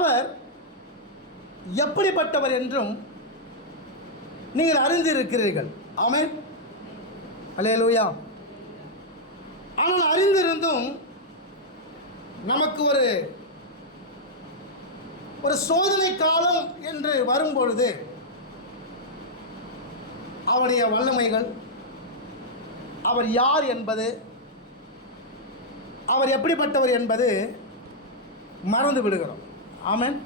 அவர் எப்படிப்பட்டவர் என்றும் நீங்கள் அறிந்திருக்கிறீர்கள். ஆமென், அல்லேலூயா. ஆனால் அறிந்திருந்தும் நமக்கு ஒரு சோதனை காலம் என்று வரும்பொழுது அவருடைய வல்லமைகள், அவர் யார் என்பது, அவர் எப்படிப்பட்டவர் என்பது மறந்து விடுகிறோம். ஆமென்.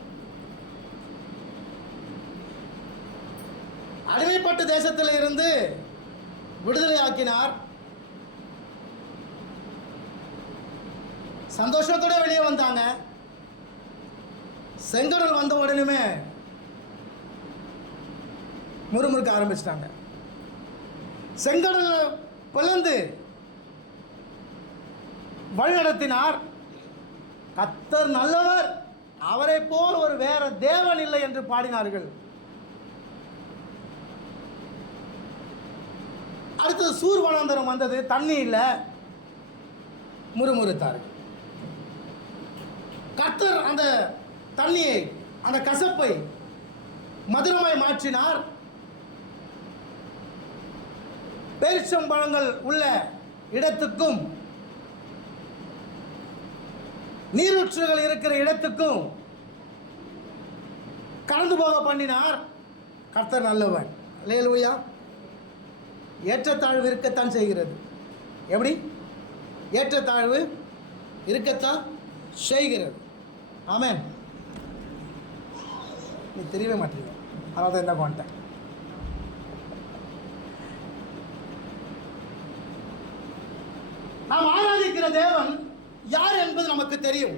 அடிமைப்பட்ட தேசத்தில் இருந்து விடுதலை ஆக்கினார். சந்தோஷத்தோட வெளியே வந்தாங்க. செங்கடல் வந்த உடனே முறுமுறுக்க ஆரம்பிச்சிட்டாங்க. செங்கடல் பிளந்து வழிநடத்தினார். கர்த்தர் நல்லவர், அவரை போல் ஒரு வேற தேவன் இல்லை என்று பாடினார்கள். அடுத்தது சூர் வனாந்தரம் வந்தது, தண்ணி இல்லை, முறுமுறுத்தார்கள். கர்த்தர் அந்த தண்ணியை, அந்த கசப்பை மதுரமாய் மாற்றினார். பேரிச்சம்பழங்கள் உள்ள இடத்துக்கும் நீரூற்றுகள் இருக்கிற இடத்துக்கும் கலந்து போக பண்ணினார். கர்த்தர் நல்லவன். அல்லேலூயா. ஏற்றத்தாழ்வு இருக்கத்தான் செய்கிறது. எப்படி? ஏற்றத்தாழ்வு இருக்கத்தான் செய்கிறது. ஆமென். நீ தெரியவே மாட்டீங்க, அதான் என்ன பண்ணிட்டேன். நாம் ஆராதிக்கிற தேவன் யார் என்பது நமக்கு தெரியும்.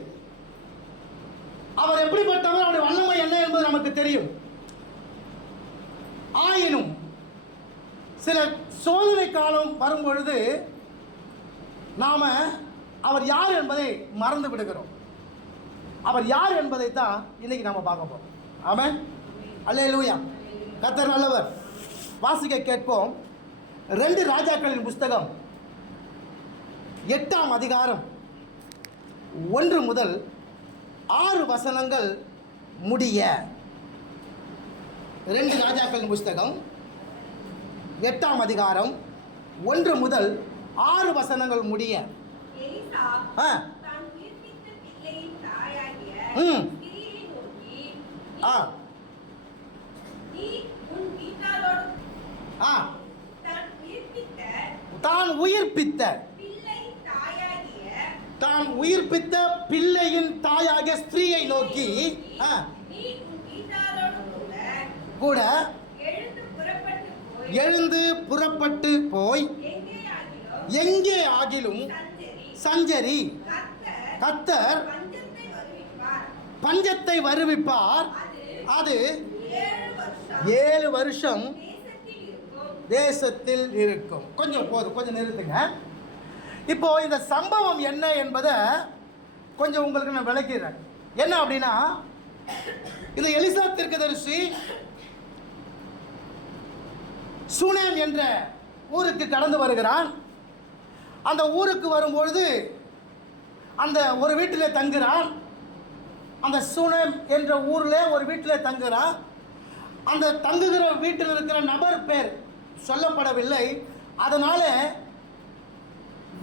அவர் எப்படிப்பட்டவர், அவருடைய வல்லமை என்ன என்பது நமக்கு தெரியும். ஆயினும் சில சோதனை காலம் வரும்பொழுது நாம அவர் யார் என்பதை மறந்து விடுகிறோம். அவர் யார் என்பதை தான் இன்னைக்கு நாம பார்க்க போறோம். ஆமென், அல்லேலூயா. கர்த்தர் நல்லவர். வாசிக்க கேட்போம். 2 ராஜாக்களின் புஸ்தகம் 8ஆம் அதிகாரம் 1 முதல் 6 வசனங்கள் முடிய. 2 ராஜாக்களின் புஸ்தகம் 8ஆம் அதிகாரம் 1 முதல் 6 வசனங்கள் முடிய. தான் உயிர்ப்பித்த பிள்ளையின் தாயாகிய ஸ்திரீயை நோக்கி கூட எழுந்து புறப்பட்டு போய் எங்கே ஆகிலும் சஞ்சரி, கர்த்தர் பஞ்சத்தை வருவிப்பார். அது 7 வருஷம் தேசத்தில் இருக்கும். கொஞ்சம் போதும், கொஞ்சம் நிறுத்துங்க. இப்போ இந்த சம்பவம் என்ன என்பதை கொஞ்சம் உங்களுக்கு நான் விளக்கிறேன். என்ன அப்படின்னா, இந்த எலிசா தீர்க்கதரிசி சூனேம் என்ற ஊருக்கு கடந்து வருகிறான். அந்த ஊருக்கு வரும்பொழுது அந்த ஒரு வீட்டில் தங்குகிறான். அந்த சூனேம் என்ற ஊரில் ஒரு வீட்டில் தங்குகிறான். அந்த தங்குகிற வீட்டில் இருக்கிற நபர் பேர் சொல்லப்படவில்லை. அதனால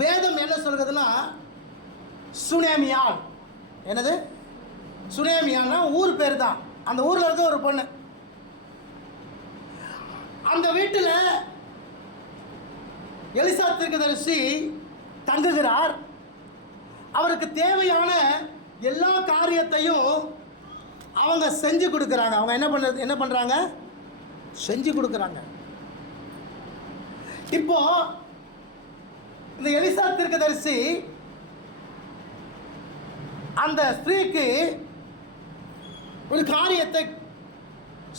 வேதம் என்ன சொல்கிறதுனா, சுனேமியால். என்னது? சுனேமியான்னா ஊர் பேர் தான். அந்த ஊரில் இருக்க ஒரு பொண்ணு. அந்த வீட்டில் எலிசா தீர்க்கதரிசி தங்குகிறார். அவருக்கு தேவையான எல்லா காரியத்தையும் அவங்க செஞ்சு கொடுக்குறாங்க. அவங்க என்ன பண்ணுறாங்க? செஞ்சு கொடுக்குறாங்க. இப்போ இந்த எலிசா தீர்க்கதரிசி அந்த ஸ்திரீக்கு ஒரு காரியத்தை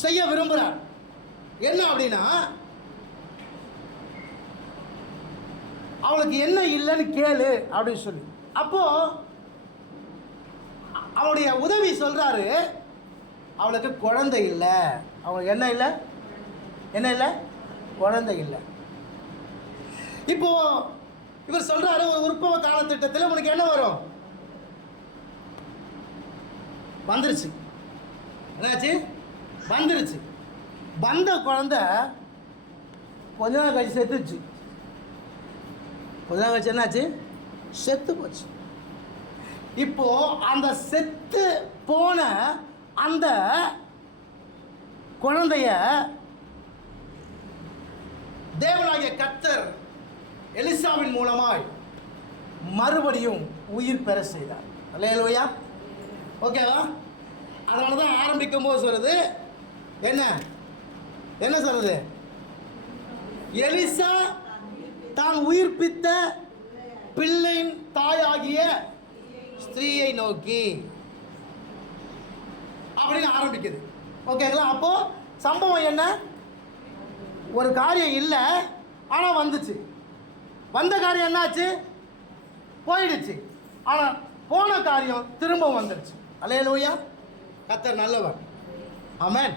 செய்ய விரும்புகிறார். என்ன அப்படின்னா, அவளுக்கு என்ன இல்லைன்னு கேளு அப்படின்னு சொல்லி. அப்போ அவளுடைய உதவி சொல்றாரு, அவளுக்கு குழந்தை இல்லை. அவளுக்கு என்ன இல்லை? என்ன இல்லை? குழந்தை இல்லை. இப்போ இவர் சொல்றாரு, ஒரு உற்பவ காலத்திட்டத்தில் உனக்கு என்ன வரும்? வந்துருச்சு. என்னாச்சு? வந்துருச்சு. வந்த குழந்தை கொஞ்ச நாள் கழிச்சு செத்துச்சு. கொஞ்ச நாள் கழிச்சு என்னாச்சு? செத்து போச்சு. இப்போ அந்த செத்து போன அந்த குழந்தைய தேவனாகிய கர்த்தர் எலிசாவின் மூலமாய் மறுபடியும் உயிர் பெற செய்தார். அல்லேலூயா. ஓகேவா? அதனால தான் ஆரம்பிக்கும் போது சொல்றது என்ன சொல்றது? எலிசா தான் உயிர்ப்பித்த பிள்ளையின் தாயாகிய ஸ்திரீயை நோக்கி அப்படின்னு ஆரம்பிக்குது. ஓகேங்களா? அப்போ சம்பவம் என்ன? ஒரு காரியம் இல்லை, ஆனால் வந்துச்சு. வந்த காரியம் என்னாச்சு? போயிடுச்சு. ஆனால் போன காரியம் திரும்ப வந்துடுச்சு. அல்லேலூயா. கர்த்தர் நல்லவர். ஆமென்.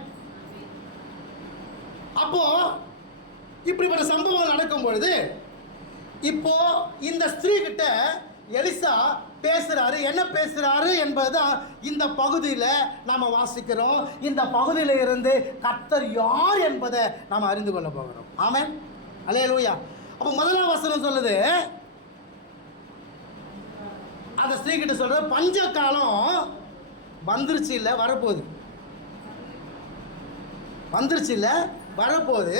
அப்போ இப்படிப்பட்ட சம்பவம் நடக்கும் பொழுது இப்போ இந்த ஸ்திரீ கிட்ட எலிசா பேசுறாரு. என்ன பேசுறாரு என்பதுதான் இந்த பகுதியில் நாம வாசிக்கிறோம். இந்த பகுதியில் இருந்து கர்த்தர் யார் என்பதை நாம் அறிந்து கொள்ள போகிறோம். ஆமென். அல்லேலூயா. அப்போ முதலாம் வசனம் சொல்லுது, அந்த ஸ்திரீ கிட்ட சொல்ற பஞ்ச காலம் வந்துருச்சு இல்லை, வரப்போகுது. வந்துருச்சு இல்லை, வரப்போகுது.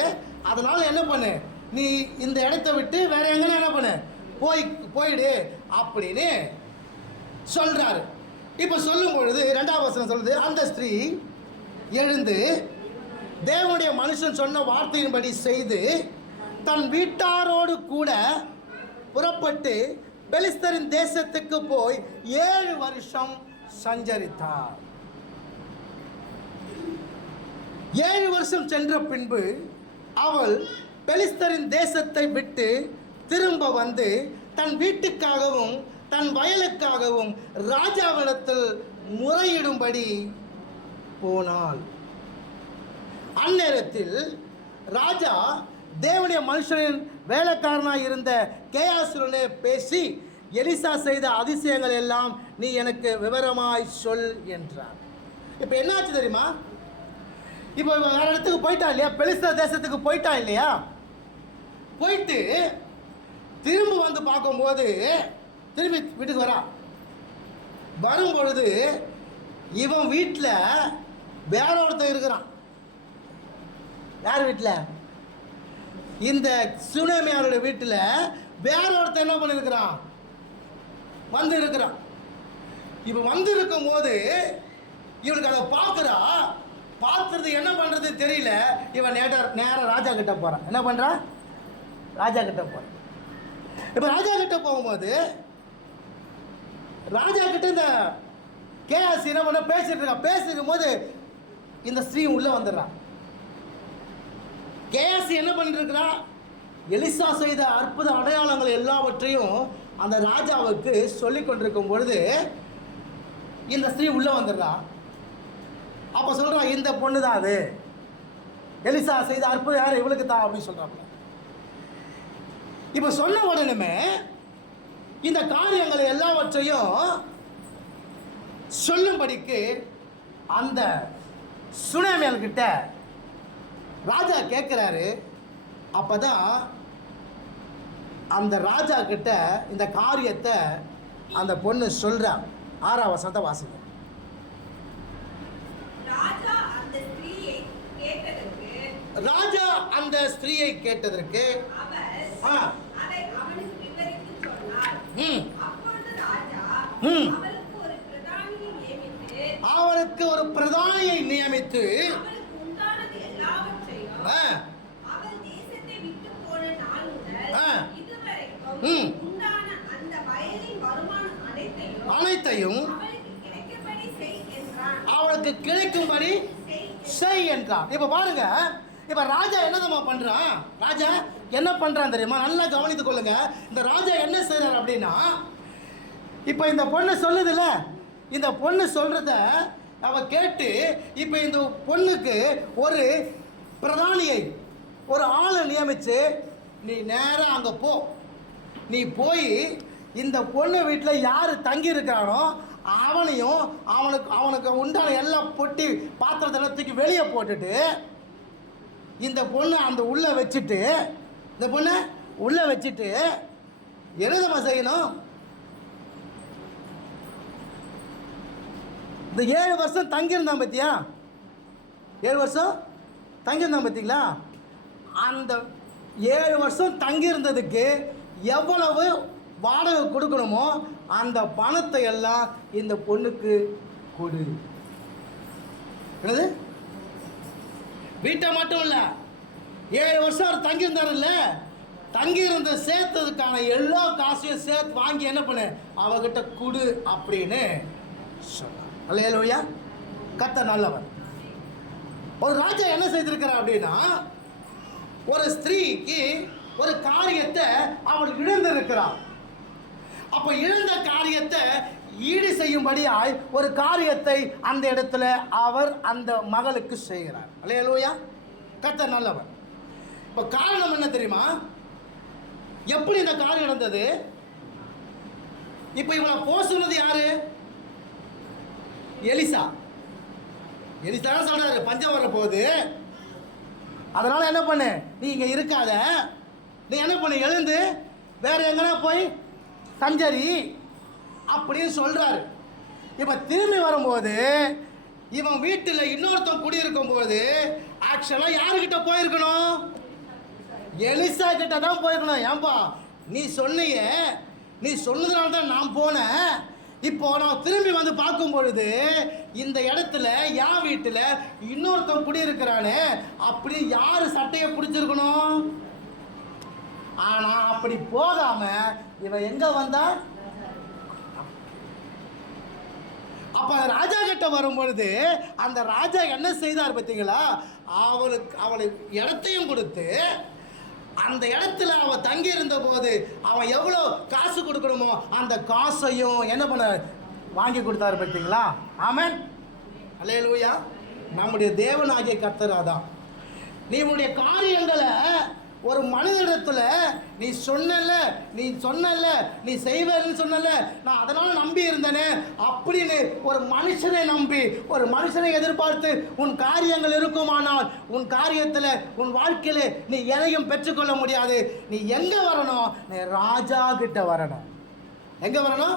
அதனால என்ன பண்ணு, நீ இந்த இடத்த விட்டு வேற எங்கன்னா என்ன பண்ணு, போயிடு அப்படின்னு சொல்றாரு. இப்போ சொல்லும் பொழுது இரண்டாவது வசனம் சொல்லுது, அந்த ஸ்திரீ எழுந்து தேவனுடைய மனுஷன் சொன்ன வார்த்தையின்படி செய்து தன் வீட்டாரோடு கூட புறப்பட்டு பெலிஸ்தரின் தேசத்துக்கு போய் 7 வருஷம் சஞ்சரித்தார். 7 வருஷம் சென்ற பின்பு அவள் பெலிஸ்தரின் தேசத்தை விட்டு திரும்ப வந்து தன் வீட்டுக்காகவும் தன் வயலுக்காகவும் ராஜாவிடத்தில் முறையிடும்படி போனாள். அந்நேரத்தில் ராஜா தேவனுடைய மனுஷனின் வேலைக்காரனாக இருந்த கேயாசுடனே பேசி, எலிசா செய்த அதிசயங்கள் எல்லாம் நீ எனக்கு விவரமாய் சொல் என்றார். இப்போ என்னாச்சு தெரியுமா? இப்போ வேற இடத்துக்கு போயிட்டா இல்லையா, பெலிஸ்தர் தேசத்துக்கு போயிட்டா இல்லையா, போயிட்டு திரும்ப வந்து பார்க்கும்போது திரும்பி வீட்டுக்கு வரும்பொழுது இவன் வீட்டில் வேற ஒருத்தன் இருக்கிறான். யார் வீட்டில்? இந்த சுனேமியாருடைய வீட்டில் வேற ஒருத்தன் என்ன பண்ணிருக்கிறான், வந்து இருக்கிறான். இப்போ வந்து இருக்கும் போது இவனுக்கு அதை பார்க்கறது என்ன பண்றது தெரியல. இவன் நேரம் ராஜா கிட்ட போறான். என்ன பண்றான்? ராஜா கிட்ட போறான். இப்போ ராஜா கிட்ட போகும்போது ராஜா கிட்ட இந்த கேஎஸ் என்ன பண்ண பேசிட்டு இருக்கான். பேசிருக்கும் போது இந்த ஸ்திரீ உள்ள வந்துடுறான். கேஎஸ் என்ன பண்ணிட்டு இருக்கிறா, எலிசா செய்த அற்புத அடையாளங்கள் எல்லாவற்றையும் அந்த ராஜாவுக்கு சொல்லி கொண்டிருக்கும் பொழுது இந்த ஸ்திரீ உள்ள வந்துடுறா. அப்ப சொல்றா, இந்த பொண்ணு தான் அது, எலிசா செய்த அற்புதம் யார், இவளுக்கு தான் அப்படின்னு சொல்றாங்க. இப்ப சொன்ன உடனே இந்த காரியங்களை எல்லாவற்றையும் சொல்லும்படிக்கு அந்த சுனேமியல் கிட்ட ராஜா கேட்கிறாரு. அப்பதான் அந்த ராஜா கிட்ட இந்த காரியத்தை அந்த பொண்ணு சொல்றா. 6ஆம் வசனத்தை வாசிங்க. ராஜா அந்த ஸ்திரீயை கேட்டதற்கு அவருக்கு ஒரு பிரதானியை நியமித்து அனைத்தையும் அவளுக்கு கிடைக்கும்படி செய் என்றார். இப்ப பாருங்க, இப்ப ராஜா என்னதமா பண்றான்? ராஜா என்ன பண்றான் தெரியுமா? நல்லா கவனித்துக் கொள்ளுங்க. இந்த ராஜா என்ன செய்யறார் அப்படின்னா, இப்ப இந்த பொண்ணு சொல்லுதுல, இந்த பொண்ணு சொல்றத அவ கேட்டு இப்ப இந்த பொண்ணுக்கு ஒரு பிரதானியை, ஒரு ஆளை நியமிச்சு, நீ நேரம் அங்க போ, நீ போய் இந்த பொண்ணு வீட்டில் யார் தங்கி இருக்கிறானோ அவனையும் அவனுக்கு உண்டான எல்லாம் பொட்டி பாத்திரத்தெல்லாம் தூக்கி வெளியே போட்டுட்டு இந்த பொண்ணை அந்த உள்ளே வச்சுட்டு என்னதம்மா செய்யணும்? இந்த 7 வருஷம் தங்கியிருந்தான் பார்த்தியா? 7 வருஷம் தங்கியிருந்தான் பார்த்தீங்களா? அந்த 7 வருஷம் தங்கியிருந்ததுக்கு எவ்வளவு வாடகை கொடுக்கணுமோ அந்த பணத்தை எல்லாம் இந்த பொண்ணுக்கு கொடு. என்னது? வீட்டை மட்டும் இல்லை, 7 வருஷம் அவர் தங்கியிருந்தாருல்ல, தங்கியிருந்த சேர்த்ததுக்கான எல்லா காசையும் சேர்த்து வாங்கி என்ன பண்ணு, அவகிட்ட கொடு அப்படின்னு சொன்னார். அல்லேலூயா. கர்த்தர் நல்லவர். ஒரு ராஜா என்ன செய்திருக்கிறார் அப்படின்னா, ஒரு ஸ்திரீக்கு ஒரு காரியத்தை அவள் இழந்திருக்கிறார். அப்போ இழந்த காரியத்தை ஈடு செய்யும்படியாய் ஒரு காரியத்தை அந்த இடத்துல அவர் அந்த மகளுக்கு செய்கிறார். அல்லேலூயா. கர்த்தர் நல்லவர். இப்போ காரணம் என்ன தெரியுமா? எப்படி இந்த காரியம் நடந்தது? இப்போ இவளை போக சொன்னது யாரு? எலிசா தான் சொல்றாரு, பஞ்சம் வர போகுது, அதனால என்ன பண்ணு, நீ இங்க இருக்காத, நீ என்ன பண்ணு, எழுந்து வேற எங்கன்னா போய் சஞ்சரி அப்படின்னு சொல்றாரு. இப்ப திரும்பி வரும்போது இவன் வீட்டில் இன்னொருத்தன் குடியிருக்கும் போது ஆக்சுவலா யாருக்கிட்ட போயிருக்கணும்? எலிசா கிட்ட தான் போயிருக்கணும். ஏன்பா நீ சொன்னதுனால தான் நான் போனேன். இப்போ நான் திரும்பி வந்து பார்க்கும் பொழுது இந்த இடத்துல என் வீட்டில் இன்னொருத்தன் குடியிருக்கிறானே, அப்படி யாரு சட்டையை பிடிச்சிருக்கணும்? ஆனா அப்படி போகாம இவன் எங்க வந்தா? அப்ப ராஜா கிட்ட வரும் பொழுது அந்த ராஜா என்ன செய்தார் பார்த்தீங்களா? அவளுக்கு இடத்தையும் கொடுத்து அந்த இடத்துல அவன் தங்கி இருந்த போது அவன் எவ்வளோ காசு கொடுக்கணுமோ அந்த காசையும் என்ன பண்ண வாங்கி கொடுத்தாரு பார்த்தீங்களா? ஆமென். அல்லேலூயா. நம்முடைய தேவனாகிய கர்த்தர் அதான். நீ உன்னுடைய காரியங்களை ஒரு மனிதனிடத்துல நீ சொன்னல நீ செய்வேன்னு சொன்னல, நான் அதனால நம்பி இருந்தேனே அப்படின்னு ஒரு மனுஷனை நம்பி ஒரு மனுஷனை எதிர்பார்த்து உன் காரியங்கள் இருக்குமானால் உன் காரியத்தில் உன் வாழ்க்கையில நீ எதையும் பெற்றுக்கொள்ள முடியாது. நீ எங்க வரணும்? நீ ராஜா கிட்ட வரணும். எங்க வரணும்?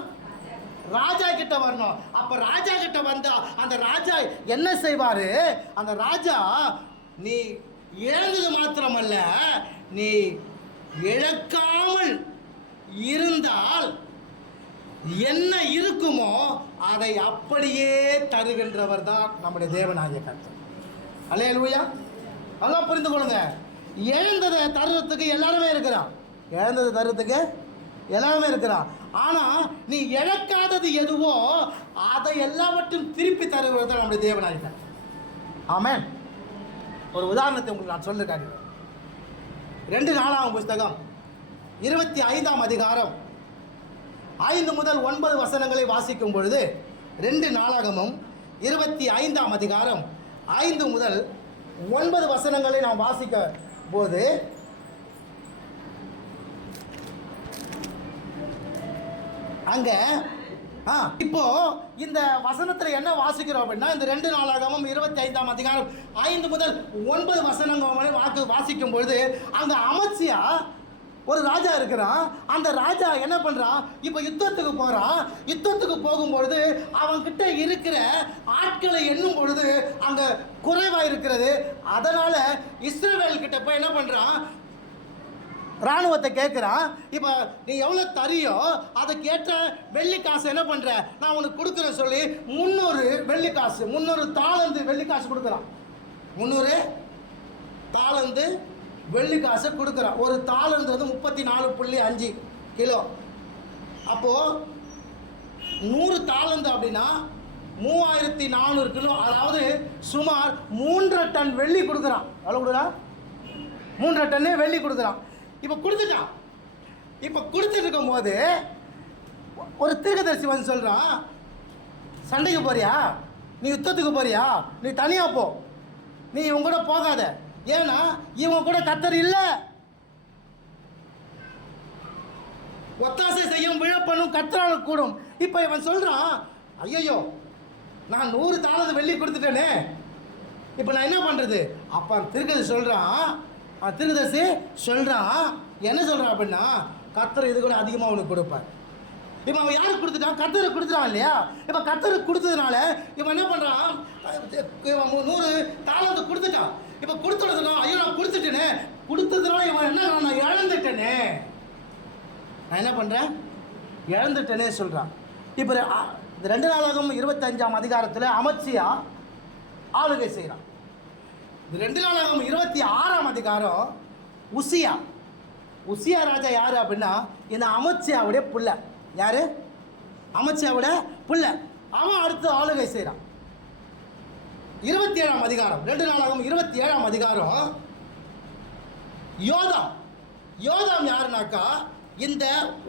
ராஜா கிட்ட வரணும். அப்ப ராஜா கிட்ட வந்தா அந்த ராஜா என்ன செய்வாரு? அந்த ராஜா நீ இழந்தது மாத்திரமல்ல, நீ இழக்காமல் இருந்தால் என்ன இருக்குமோ அதை அப்படியே தருகின்றவர் தான் நம்முடைய தேவனாகிய கர்த்தர். அல்லேலூயா. அதெல்லாம் புரிந்து கொள்ளுங்க. இழந்ததை தருவதற்கு எல்லாருமே இருக்கிறான். ஆனா நீ இழக்காதது எதுவோ அதை எல்லாவற்றையும் திருப்பி தருகிறது தான் நம்முடைய தேவனாகிய கர்த்தர். ஆமென். ஒரு உதாரணத்தை உங்களுக்கு நான் சொல்லிருக்காங்க. 2 நாளாகமம் புஸ்தகம் 25ஆம் அதிகாரம் 5 முதல் 9 வசனங்களை வாசிக்கும் பொழுது 2 நாளாகமும் 25ஆம் அதிகாரம் 5 முதல் 9 வசனங்களை நாம் வாசிக்க போது அங்க இப்போ இந்த வசனத்தில் என்ன வாசிக்கிறோம் அப்படின்னா, இந்த 2 நாளாகமும் 25ஆம் அதிகாரம் 5 முதல் 9 வசனங்களை வாசிக்கும் பொழுது அங்க அமத்சியா ஒரு ராஜா இருக்கிறான். அந்த ராஜா என்ன பண்றான்? இப்போ யுத்தத்துக்கு போகும்பொழுது அவன்கிட்ட இருக்கிற ஆட்களை எண்ணும் பொழுது அங்க குறைவா இருக்கிறது. அதனால இஸ்ரவேல் கிட்ட போய் என்ன பண்றான்? இராணுவத்தை கேட்குறான். இப்போ நீ எவ்வளோ தரியோ அதை கேட்ட வெள்ளி காசு என்ன பண்ணுற, நான் உனக்கு கொடுக்குறேன் சொல்லி 300 வெள்ளி காசு, 300 தாளந்து வெள்ளி காசு கொடுக்குறான். 300 தாளந்து வெள்ளி காசு கொடுக்குறான். ஒரு தாளந்து வந்து 34.5 கிலோ. அப்போது 100 தாளந்து அப்படின்னா 3400 கிலோ, அதாவது சுமார் 3.5 டன் வெள்ளி கொடுக்குறான். எவ்வளோ கொடுக்குறான்? 3.5 டன்னே வெள்ளி கொடுக்குறான். இப்போ கொடுத்துட்டான். இப்போ கொடுத்துட்டு இருக்கும் போது ஒரு தீர்க்கதரிசி வந்து சொல்கிறான், சண்டைக்கு போறியா, நீ யுத்தத்துக்கு போறியா, நீ தனியாக போ, நீ இவங்க கூட போகாத, ஏன்னா இவங்க கூட கர்த்தர் இல்லை, ஒத்தாசை செய்யும் விழப்பண்ணும் கர்த்தரால் கூடும். இப்போ இவன் சொல்கிறான், ஐயோ நான் 100 தாளந்து வெள்ளி கொடுத்துட்டேனே, இப்போ நான் என்ன பண்ணுறது? அப்போ திருக்கதரிசி சொல்கிறான் என்ன சொல்கிறான் அப்படின்னா, கர்த்தர் இது கூட அதிகமாக உனக்கு கொடுப்பார். இப்போ அவன் யாருக்கு கொடுத்துட்டான்? கர்த்தருக்கு கொடுத்துட்டான் இல்லையா? இப்போ கர்த்தருக்கு கொடுத்ததுனால இவன் என்ன பண்ணுறான்? 100 தாளந்து கொடுத்துட்டான். இப்போ கொடுத்துட்டதுனா ஐயோ நான் கொடுத்ததுனால இவன் என்ன, நான் இழந்துட்டேனே, நான் என்ன பண்ணுறேன்? இழந்துட்டேனே சொல்கிறான். இப்போ 2 நாளாகமம் 25ஆம் அதிகாரத்தில் அமத்சியா ஆளுகை செய்கிறான். 2 நாளாகமம் 26ஆம் அதிகாரம் உசியா ராஜா யார் அப்படின்னா, இந்த அமத்சியாவுடைய புள்ள. யார்? அமத்சியாவோட புள்ள. அவன் அடுத்து ஆளுகை செய்கிறான். 27ஆம் அதிகாரம் 2 நாளாகமம் 27ஆம் அதிகாரம் யோதாம் யாருனாக்கா, இந்த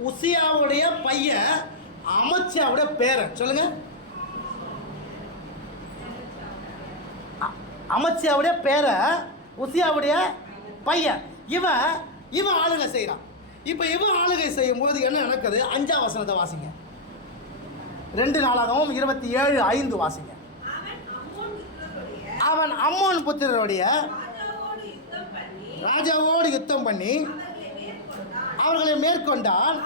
உசியாவுடைய பையன் அமத்சியாவுடைய பேரன். சொல்லுங்க. அமத்சியாவுடைய பேரன் உசியாவுடைய பையன். இவன் ஆளுகை செய்கிறான். இப்போ இவன் ஆளுகை செய்யும் போது என்ன நடக்குது? 5ஆம் வசனத்தை வாசிங்க. 2 நாளாகவும் 27:5 வாசிங்க. அவன் அம்மோன் புத்திரருடைய ராஜாவோடு யுத்தம் பண்ணி அவர்களை மேற்கொண்டான்.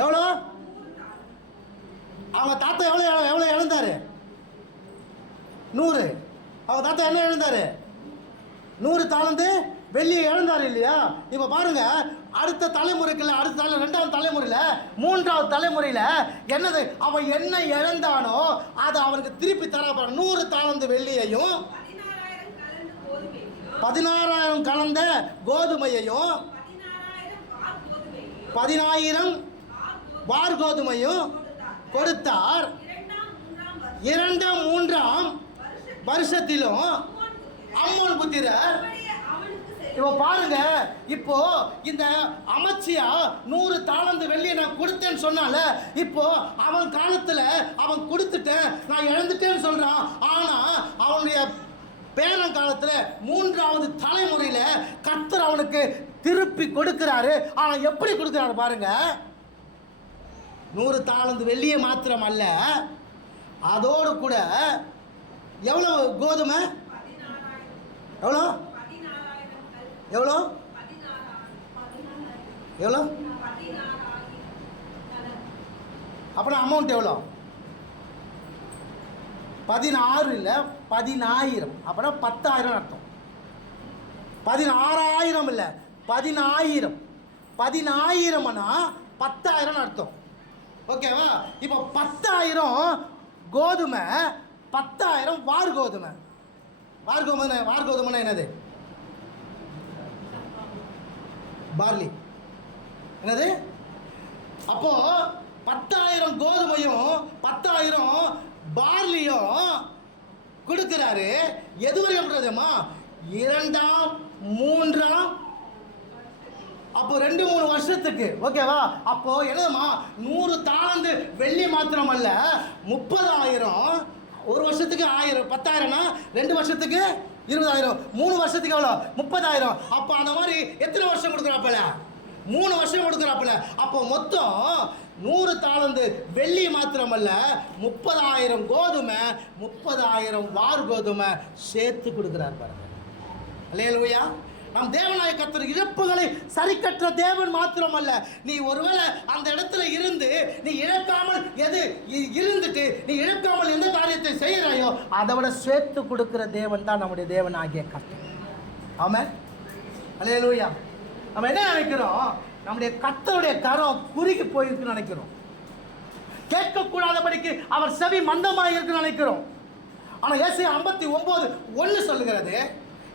எவ்வளோ? அவங்க தாத்தா எவ்வளோ இழந்தாரு? 100. அவங்க தாத்தா என்ன இழந்தாரு? 100 தாளந்து வெள்ளியை இழந்தாரு இல்லையா? இப்போ பாருங்க, அடுத்த தலைமுறைக்கு இல்லை, 2ஆவது தலைமுறையில் 3ஆவது தலைமுறையில் என்னது அவன் என்ன இழந்தானோ அதை அவனுக்கு திருப்பி தர போறான். 100 தாளந்து வெள்ளியையும் 16,000 கலந்த கோதுமையையும் 10,000 வார் கோதுமையும் கொடுத்தார். 2ஆம் 3ஆம் வருஷத்திலும் அம்மோன் புத்திரர். இப்போ பாருங்க, இப்போ இந்த அமத்சியா 100 தாளந்து வெள்ளியை நான் கொடுத்தேன்னு சொன்னால, இப்போ அவன் காலத்தில் அவன் கொடுத்துட்டேன், நான் இழந்துட்டேன்னு சொல்றான். ஆனா அவனுடைய பேரன் காலத்தில் 3ஆவது தலைமுறையில் கர்த்தர் அவனுக்கு திருப்பி கொடுக்கிறாரு. ஆனா எப்படி கொடுக்கிறாரு பாருங்க. 100 தாளந்து வெள்ளியை மாத்திரம் அல்ல, அதோடு கூட எவ்வளவு கோதுமை? எவ்வளோ? எவ்வளோ? எவ்வளோ? அப்புறம் அமௌண்ட் எவ்வளோ? 16 இல்லை, 10,000. அப்புறம் 10,000 அர்த்தம். 16,000 இல்லை, 10,000. 10,000னா 10,000 அர்த்தம். ஓகேவா? இப்போ 10,000 கோதுமை, 10,000 வார் கோதுமை. வார் கோதுமைனா என்னது? பார்லி. என்னது? அப்போ 10,000 கோதுமையும் 10,000 பார்லியும் கொடுக்கிறாரு. எதுவரையும் 2ஆம் 3ஆம், அப்போ 2-3 வருஷத்துக்கு. ஓகேவா? அப்போ என்னதுமா, 100 தாளந்து வெள்ளி மாத்திரம் அல்ல, 30,000. ஒரு வருஷத்துக்கு 1000. 10,000னா 2 வருஷத்துக்கு 20,000. 3 வருஷத்துக்கு எவ்வளோ? 30,000. அப்போ அந்த மாதிரி எத்தனை வருஷம் கொடுக்குறாப்பல? 3 வருஷம் கொடுக்குறாப்பல. அப்போ மொத்தம் 100 தாளந்து வெள்ளி மாத்திரமல்ல, 30,000 கோதுமை, 30,000 வார் கோதுமை சேர்த்து கொடுக்குறார் பாருங்க. அல்லேலூயா. நம் தேவனாய கர்த்தர் இழப்புகளை சரி கற்ற தேவன் மாத்திரமல்ல, நீ ஒருவேளை அந்த இடத்துல இருந்து நீ இழக்காமல் நீ இழக்காமல் எந்த காரியத்தை செய்கிறாயோ அதை விட சேர்த்து கொடுக்கிற தேவன் தான் நம்முடைய தேவன் ஆகிய கர்த்தர். ஆமென். அல்லேலூயா. நம்ம என்ன நினைக்கிறோம்? நம்முடைய கர்த்தருடைய கரம் குறுகி போயிருக்குன்னு நினைக்கிறோம். கேட்கக்கூடாதபடிக்கு அவர் செவி மந்தமாக இருக்குன்னு நினைக்கிறோம். ஆனால் ஏசாயா 59:1 சொல்லுகிறது,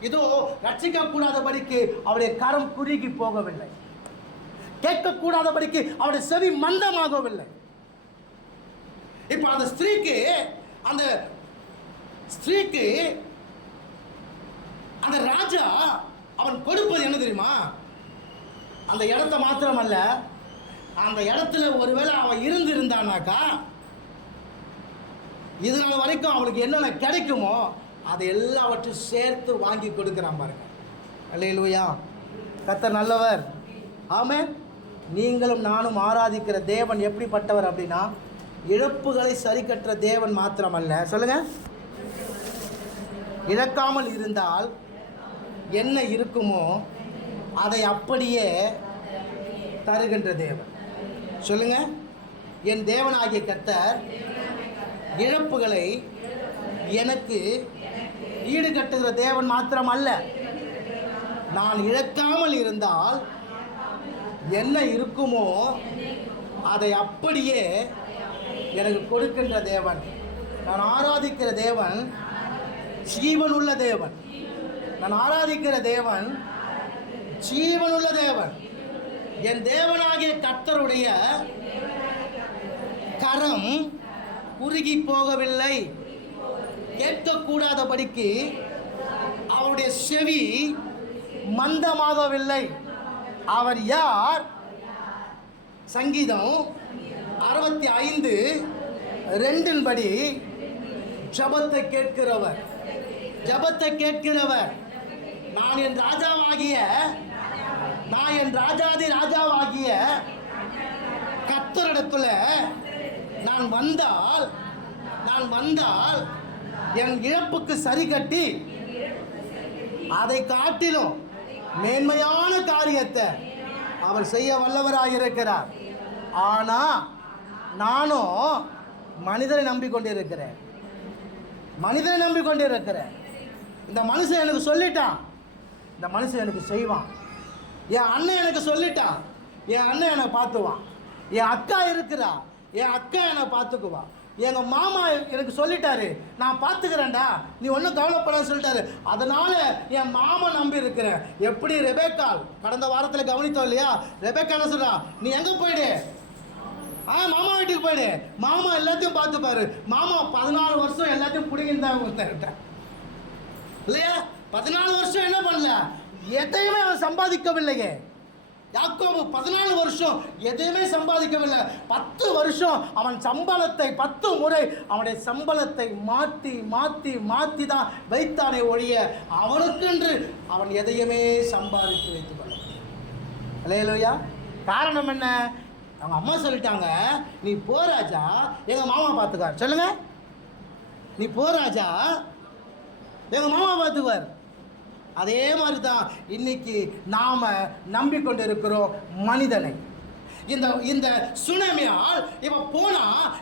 இதோ ரட்சிக்க கூடாதபடிக்கு அவருடைய கரம் குறுகி போகவில்லை, கேட்கக்கூடாதபடிக்கு அவருடைய செவி மந்தமாகவில்லை. இப்ப அந்த ஸ்திரீக்கு அந்த ராஜா அவன் கொடுப்பது என்ன தெரியுமா? அந்த இடத்த மாத்திரமல்ல, அந்த இடத்துல ஒருவேளை அவன் இருந்தானாக்கா இதனால வரைக்கும் அவளுக்கு என்னென்ன கிடைக்குமோ அதை எல்லாவற்றையும் சேர்த்து வாங்கி கொடுக்குறான் பாருங்க. அல்லேலூயா. கர்த்தர் நல்லவர். ஆமென். நீங்களும் நானும் ஆராதிக்கிற தேவன் எப்படிப்பட்டவர் அப்படின்னா, இழப்புகளை சரி கட்டுற தேவன் மாத்திரமல்ல, சொல்லுங்க, இழக்காமல் இருந்தால் என்ன இருக்குமோ அதை அப்படியே தருகின்ற தேவன். சொல்லுங்க, என் தேவனாகிய கர்த்தர் இழப்புகளை எனக்கு ஈடு கட்டுகிற தேவன் மாத்திரம் அல்ல, நான் இழக்காமல் இருந்தால் என்ன இருக்குமோ அதை அப்படியே எனக்கு கொடுக்கின்ற தேவன். நான் ஆராதிக்கிற தேவன் ஜீவனுள்ள தேவன். நான் ஆராதிக்கிற தேவன் ஜீவனுள்ள தேவன். என் தேவனாகிய கர்த்தருடைய கரம் குறுகி போகவில்லை, கேட்கக்கூடாதபடிக்கு அவருடைய செவி மந்தமாகவில்லை. அவர் யார்? சங்கீதம் 65:2 படி ஜபத்தை கேட்கிறவர், ஜபத்தை கேட்கிறவர். நான் என் ராஜாதி ராஜாவாகிய கர்த்தரிடத்துல நான் வந்தால் என் இழப்புக்கு சரி கட்டி அதை காட்டிலும் மேன்மையான காரியத்தை அவர் செய்ய வல்லவராயிருக்கிறார். ஆனா நானும் மனிதனை நம்பிக்கொண்டிருக்கிறேன். இந்த மனுஷன் எனக்கு சொல்லிட்டான், இந்த மனுஷன் எனக்கு செய்வான். என் அண்ணன் எனக்கு சொல்லிட்டான், என் அண்ணன் என்னை பார்த்துவான். என் அக்கா இருக்கிறா, என் அக்கா என்னை பார்த்துக்குவா. எங்கள் மாமா எனக்கு சொல்லிட்டாரு, நான் பார்த்துக்கிறேன்டா, நீ ஒன்றும் கவலைப்படாத சொல்லிட்டாரு. அதனால என் மாமா நம்பி இருக்கிறேன். எப்படி ரெபேக்காள் கடந்த வாரத்தில் கவனித்தோம் இல்லையா? ரெபேக்கா என்ன சொல்றா? நீ எங்கே போயிடு? மாமா வீட்டுக்கு போயிடு, மாமா எல்லாத்தையும் பார்த்துப்பாரு. மாமா 14 வருஷம் எல்லாத்தையும் பிடிங்கிருந்தாங்க இல்லையா? 14 வருஷம் என்ன பண்ணல? எதையுமே அவன் சம்பாதிக்கவில்லையே. யாக்கோபு 14 வருஷம் எதையுமே சம்பாதிக்கவில்லை. 10 வருஷம் அவன் சம்பளத்தை 10 முறை அவனுடைய சம்பளத்தை மாற்றி மாற்றி மாற்றி தான் வைத்தானே ஒழிய அவனுக்கென்று அவன் எதையுமே சம்பாதித்து வைத்துக் கொள்ள முடியும். அல்லேலூயா. காரணம் என்ன? அவங்க அம்மா சொல்லிட்டாங்க, நீ போ ராஜா, எங்கள் மாமா பார்த்துக்கார். சொல்லுங்க, நீ போ ராஜா, எங்கள் மாமா பார்த்துக்குவார். அதே மாதிரி தான் இன்னைக்கு நாம் நம்பிக்கொண்டு இருக்கிறோம் மனிதனை. இந்த சுனாமியால்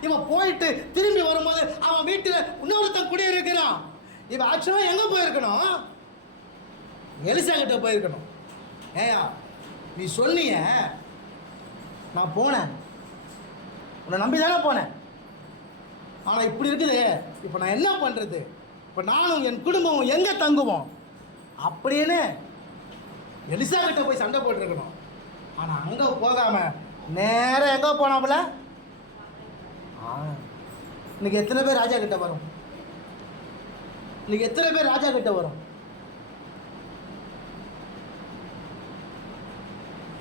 இவன் போயிட்டு திரும்பி வரும்போது அவன் வீட்டில் இன்னொருத்தன் குடியிருக்கிறான். இவன் ஆக்சுவலாக எங்கே போயிருக்கணும்? எலிசா கிட்ட போயிருக்கணும். ஏயா நீ சொன்னிய, நான் போனேன், உன்னை நம்பி தானே போனேன், ஆனால் இப்படி இருக்குது, இப்போ நான் என்ன பண்ணுறது? இப்போ நானும் என் குடும்பமும் எங்கே தங்குவோம் அப்படின்னு எலிசா கிட்ட போய் சண்டை போட்டுருக்கணும். ஆனால் அங்கே போகாமல் நேராக எங்கே போனாப்புல? இன்னைக்கு எத்தனை பேர் ராஜா கிட்ட வரும்?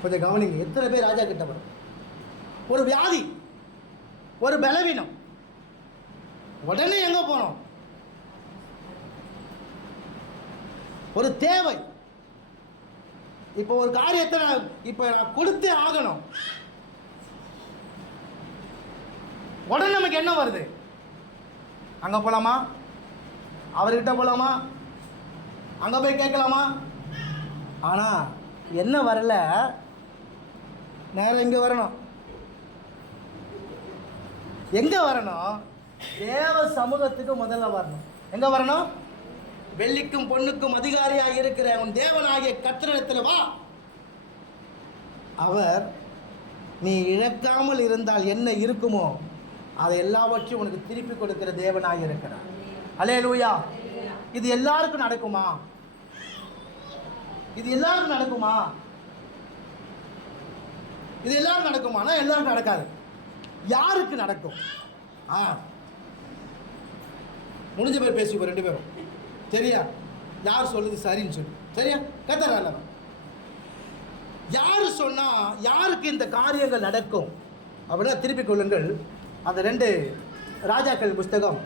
கொஞ்சம் கவனிங்க. எத்தனை பேர் ராஜா கிட்ட வரும்? ஒரு வியாதி, ஒரு பலவீனம், உடனே எங்க போனோம்? ஒரு தேவை. இப்போ ஒரு காரியத்தை நான் கொடுத்தே ஆகணும். உடனே நமக்கு என்ன வருது? அங்க போலாமா? அவர்கிட்ட போலாமா? அங்க போய் கேட்கலாமா? ஆனா என்ன வரல, நேரம் இங்க வரணும். எங்க வரணும்? தேவ சமூகத்துக்கு முதல்ல வரணும். எங்க வரணும்? வெள்ளிக்கும் பொண்ணுக்கும் அதிகாரியாக இருக்கிற உன் தேவனாகிய கர்த்தரிடத்தில் வா. அவர் நீ இழக்காமல் இருந்தால் என்ன இருக்குமோ அதை எல்லாவற்றையும் உனக்கு திருப்பி கொடுக்கிற தேவனாக இருக்கிறார். அல்லேலூயா. இது எல்லாருக்கும் நடக்குமா? இது எல்லாருக்கும் நடக்குமானா எல்லாருக்கும் நடக்காது. யாருக்கு நடக்கும்? முடிஞ்ச பேர் பேசி ரெண்டு பேரும் சரியா? யார் சொல்லுது சரின்னு சொல்லு. சரியா? கத்தரால யாரு சொன்னா யாருக்கு இந்த காரியங்கள் நடக்கும் அப்படின்னா திருப்பிக் கொள்ளுங்கள். அந்த 2 ராஜாக்கள் புஸ்தகம்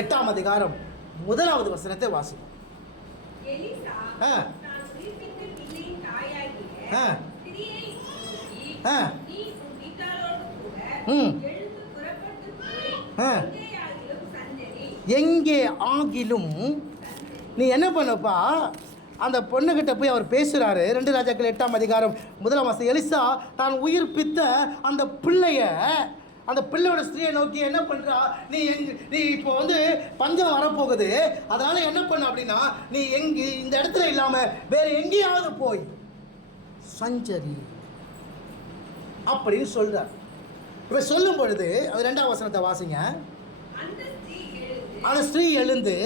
8ஆம் அதிகாரம் 1வது வசனத்தை வாசிப்போம். ஆ நீ உன் வீட்டாரோடு கூட ம் எழுந்து புறப்பட்டு போய் ஆ எங்கேயாகிலும் சஞ்சரி. எங்கே ஆகிலும் நீ என்ன பண்ணப்பா, அந்த பொண்ணுகிட்ட போய் அவர் பேசுகிறாரு. 2 ராஜாக்கள் 8ஆம் அதிகாரம் 1ஆம் வசனம். எலிசா தான் உயிர்ப்பித்த அந்த பிள்ளையோட ஸ்திரியை நோக்கி என்ன பண்ணுறா, நீ இப்போ வந்து பஞ்சம் வரப்போகுது, அதனால் என்ன பண்ண அப்படின்னா, நீ இந்த இடத்துல இல்லாமல் வேறு எங்கேயாவது போய் சஞ்சரி அப்படின்னு சொல்கிறார். இப்போ சொல்லும் பொழுது அது 2ஆம் வசனத்தை வாசிங்க. அந்த ஸ்திரீ எழுந்து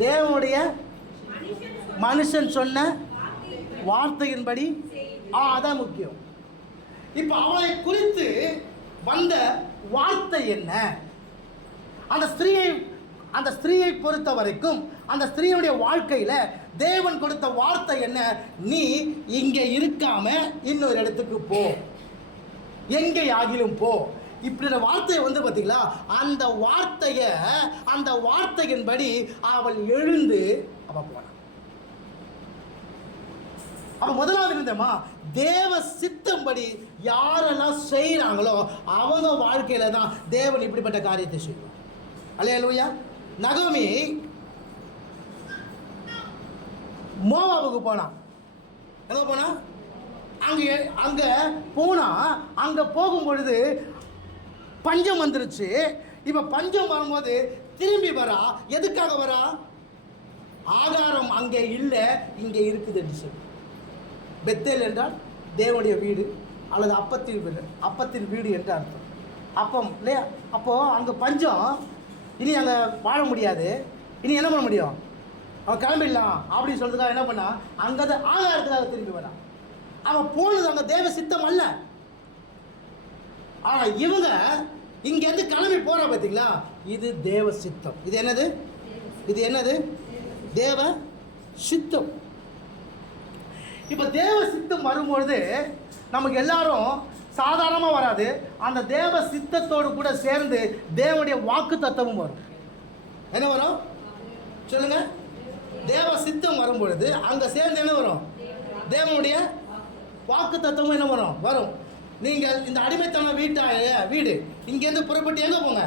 தேவனுடைய மனுஷன் சொன்ன வார்த்தையின்படி, அதான் முக்கியம். இப்போ அவளை குறித்து வந்த வார்த்தை என்ன? அந்த ஸ்திரீயை பொறுத்த வரைக்கும் அந்த ஸ்திரீயுடைய வாழ்க்கையில தேவன் கொடுத்த வார்த்தை என்ன? நீ இங்கே இருக்காம இன்னொரு இடத்துக்கு போ, எங்கே ஆகிலும் போ. இப்படி வார்த்தை வந்து பார்த்தீங்களா, அந்த வார்த்தையின்படி அவள் எழுந்து அவள் போனாள். அப்ப முதலாவது இருந்தமா, தேவ சித்தம்படி யாரெல்லாம் செய்கிறாங்களோ அவங்க வாழ்க்கையில தான் தேவன் இப்படிப்பட்ட காரியத்தை செய்வார். அல்லேலூயா. நகோமி மோவாவுக்கு போனான். எங்க போனா? அங்க போனா, அங்க போகும் பொழுது பஞ்சம் வந்துருச்சு. இப்ப பஞ்சம் வரும்போது திரும்பி வரா. எதுக்காக வரா? ஆகாரம் அங்கே இல்லை, இங்கே இருக்குது என்று சொல்லி. பெத்தேல் என்றால் தேவனுடைய வீடு அல்லது அப்பத்தின் வீடு என்று அர்த்தம். அப்பம் இல்லையா? அப்போது அங்கே பஞ்சம், இனி அங்கே வாழ முடியாது, இனி என்ன பண்ண முடியும்? அவன் கிளம்பிடலாம் அப்படின்னு சொல்றதுக்காக என்ன பண்ணா, அங்கே ஆகாரத்துக்காக திரும்பி வரான். அவன் போனது அங்கே தேவ சித்தம் அல்ல. ஆனால் இவங்க இங்கேருந்து கிளம்பி போகிறா பார்த்தீங்களா, இது தேவ சித்தம். இது என்னது? தேவ சித்தம். இப்போ தேவ சித்தம் வரும்பொழுது நமக்கு எல்லாரும் சாதாரணமாக வராது. அந்த தேவ சித்தத்தோடு கூட சேர்ந்து தேவனுடைய வாக்கு தத்துவமும் வரும். என்ன வரும் சொல்லுங்க? தேவ சித்தம் வரும்பொழுது அங்கே சேர்ந்து என்ன வரும்? தேவனுடைய வாக்கு தத்துவம் என்ன வரும். நீங்கள் இந்த அடிமைத்தன வீடு இங்கேருந்து புறப்பட்டு எங்கே போங்க?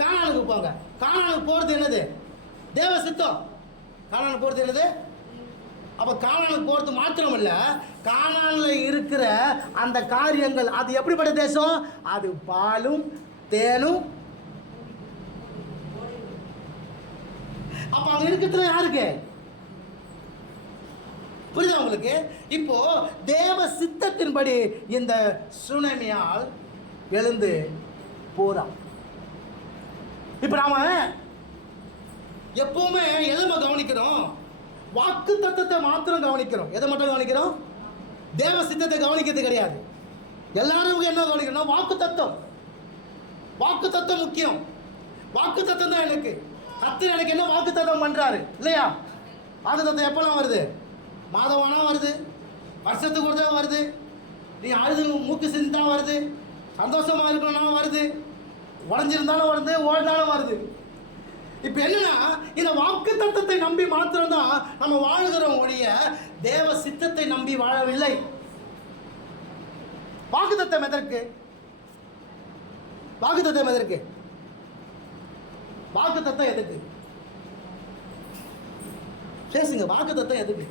கானானுக்கு போங்க. கானானுக்கு போகிறது என்னது? தேவ சித்தம். கானானுக்கு போகிறது என்னது? அப்போ கானானுக்கு போகிறது மாத்திரம் இல்லை, கானானில் இருக்கிற அந்த காரியங்கள் அது எப்படிப்பட்ட தேசம்? அது பாலும் தேனும். அப்போ அங்கே இருக்கிறது யாருக்கு? புரியுதா உங்களுக்கு? இப்போ தேவ சித்தத்தின்படி இந்த சுனமியால் எழுந்து போறான். இப்ப நாம எப்பவுமே எதை கவனிக்கிறோம்? வாக்கு தத்தத்தை மாத்திரம் கவனிக்கிறோம். எதை மட்டும் கவனிக்கிறோம்? தேவ சித்தத்தை கவனிக்கிறது கிடையாது. எல்லாரும் என்ன கவனிக்கணும்? வாக்கு தத்துவம். வாக்கு தத்துவம் முக்கியம். வாக்கு தத்துவம் தான் எனக்கு என்ன வாக்கு தத்துவம் பண்றாரு இல்லையா? வாக்கு தத்துவம் எப்பெல்லாம் வருது? மாதவானா வருது, வருஷத்துக்கு ஒரு தடவை வருது, நீ அழுது மூக்கு சிந்தா வருது, சந்தோஷமா இருக்கணும்னா வருது, உடஞ்சிருந்தாலும் வருது, ஓடினாலும் வருது. இப்போ என்னன்னா, இந்த வாக்கு தத்தத்தை நம்பி மாத்திரம்தான் நம்ம வாழுகிறோம் ஒழிய தேவ சித்தத்தை நம்பி வாழவில்லை. வாக்கு தத்தம் எதற்கு? வாக்கு தத்தம் எதற்கு? வாக்கு தத்தம் எதுக்கு? பேசுங்க. வாக்கு தத்தம் எதுக்கு?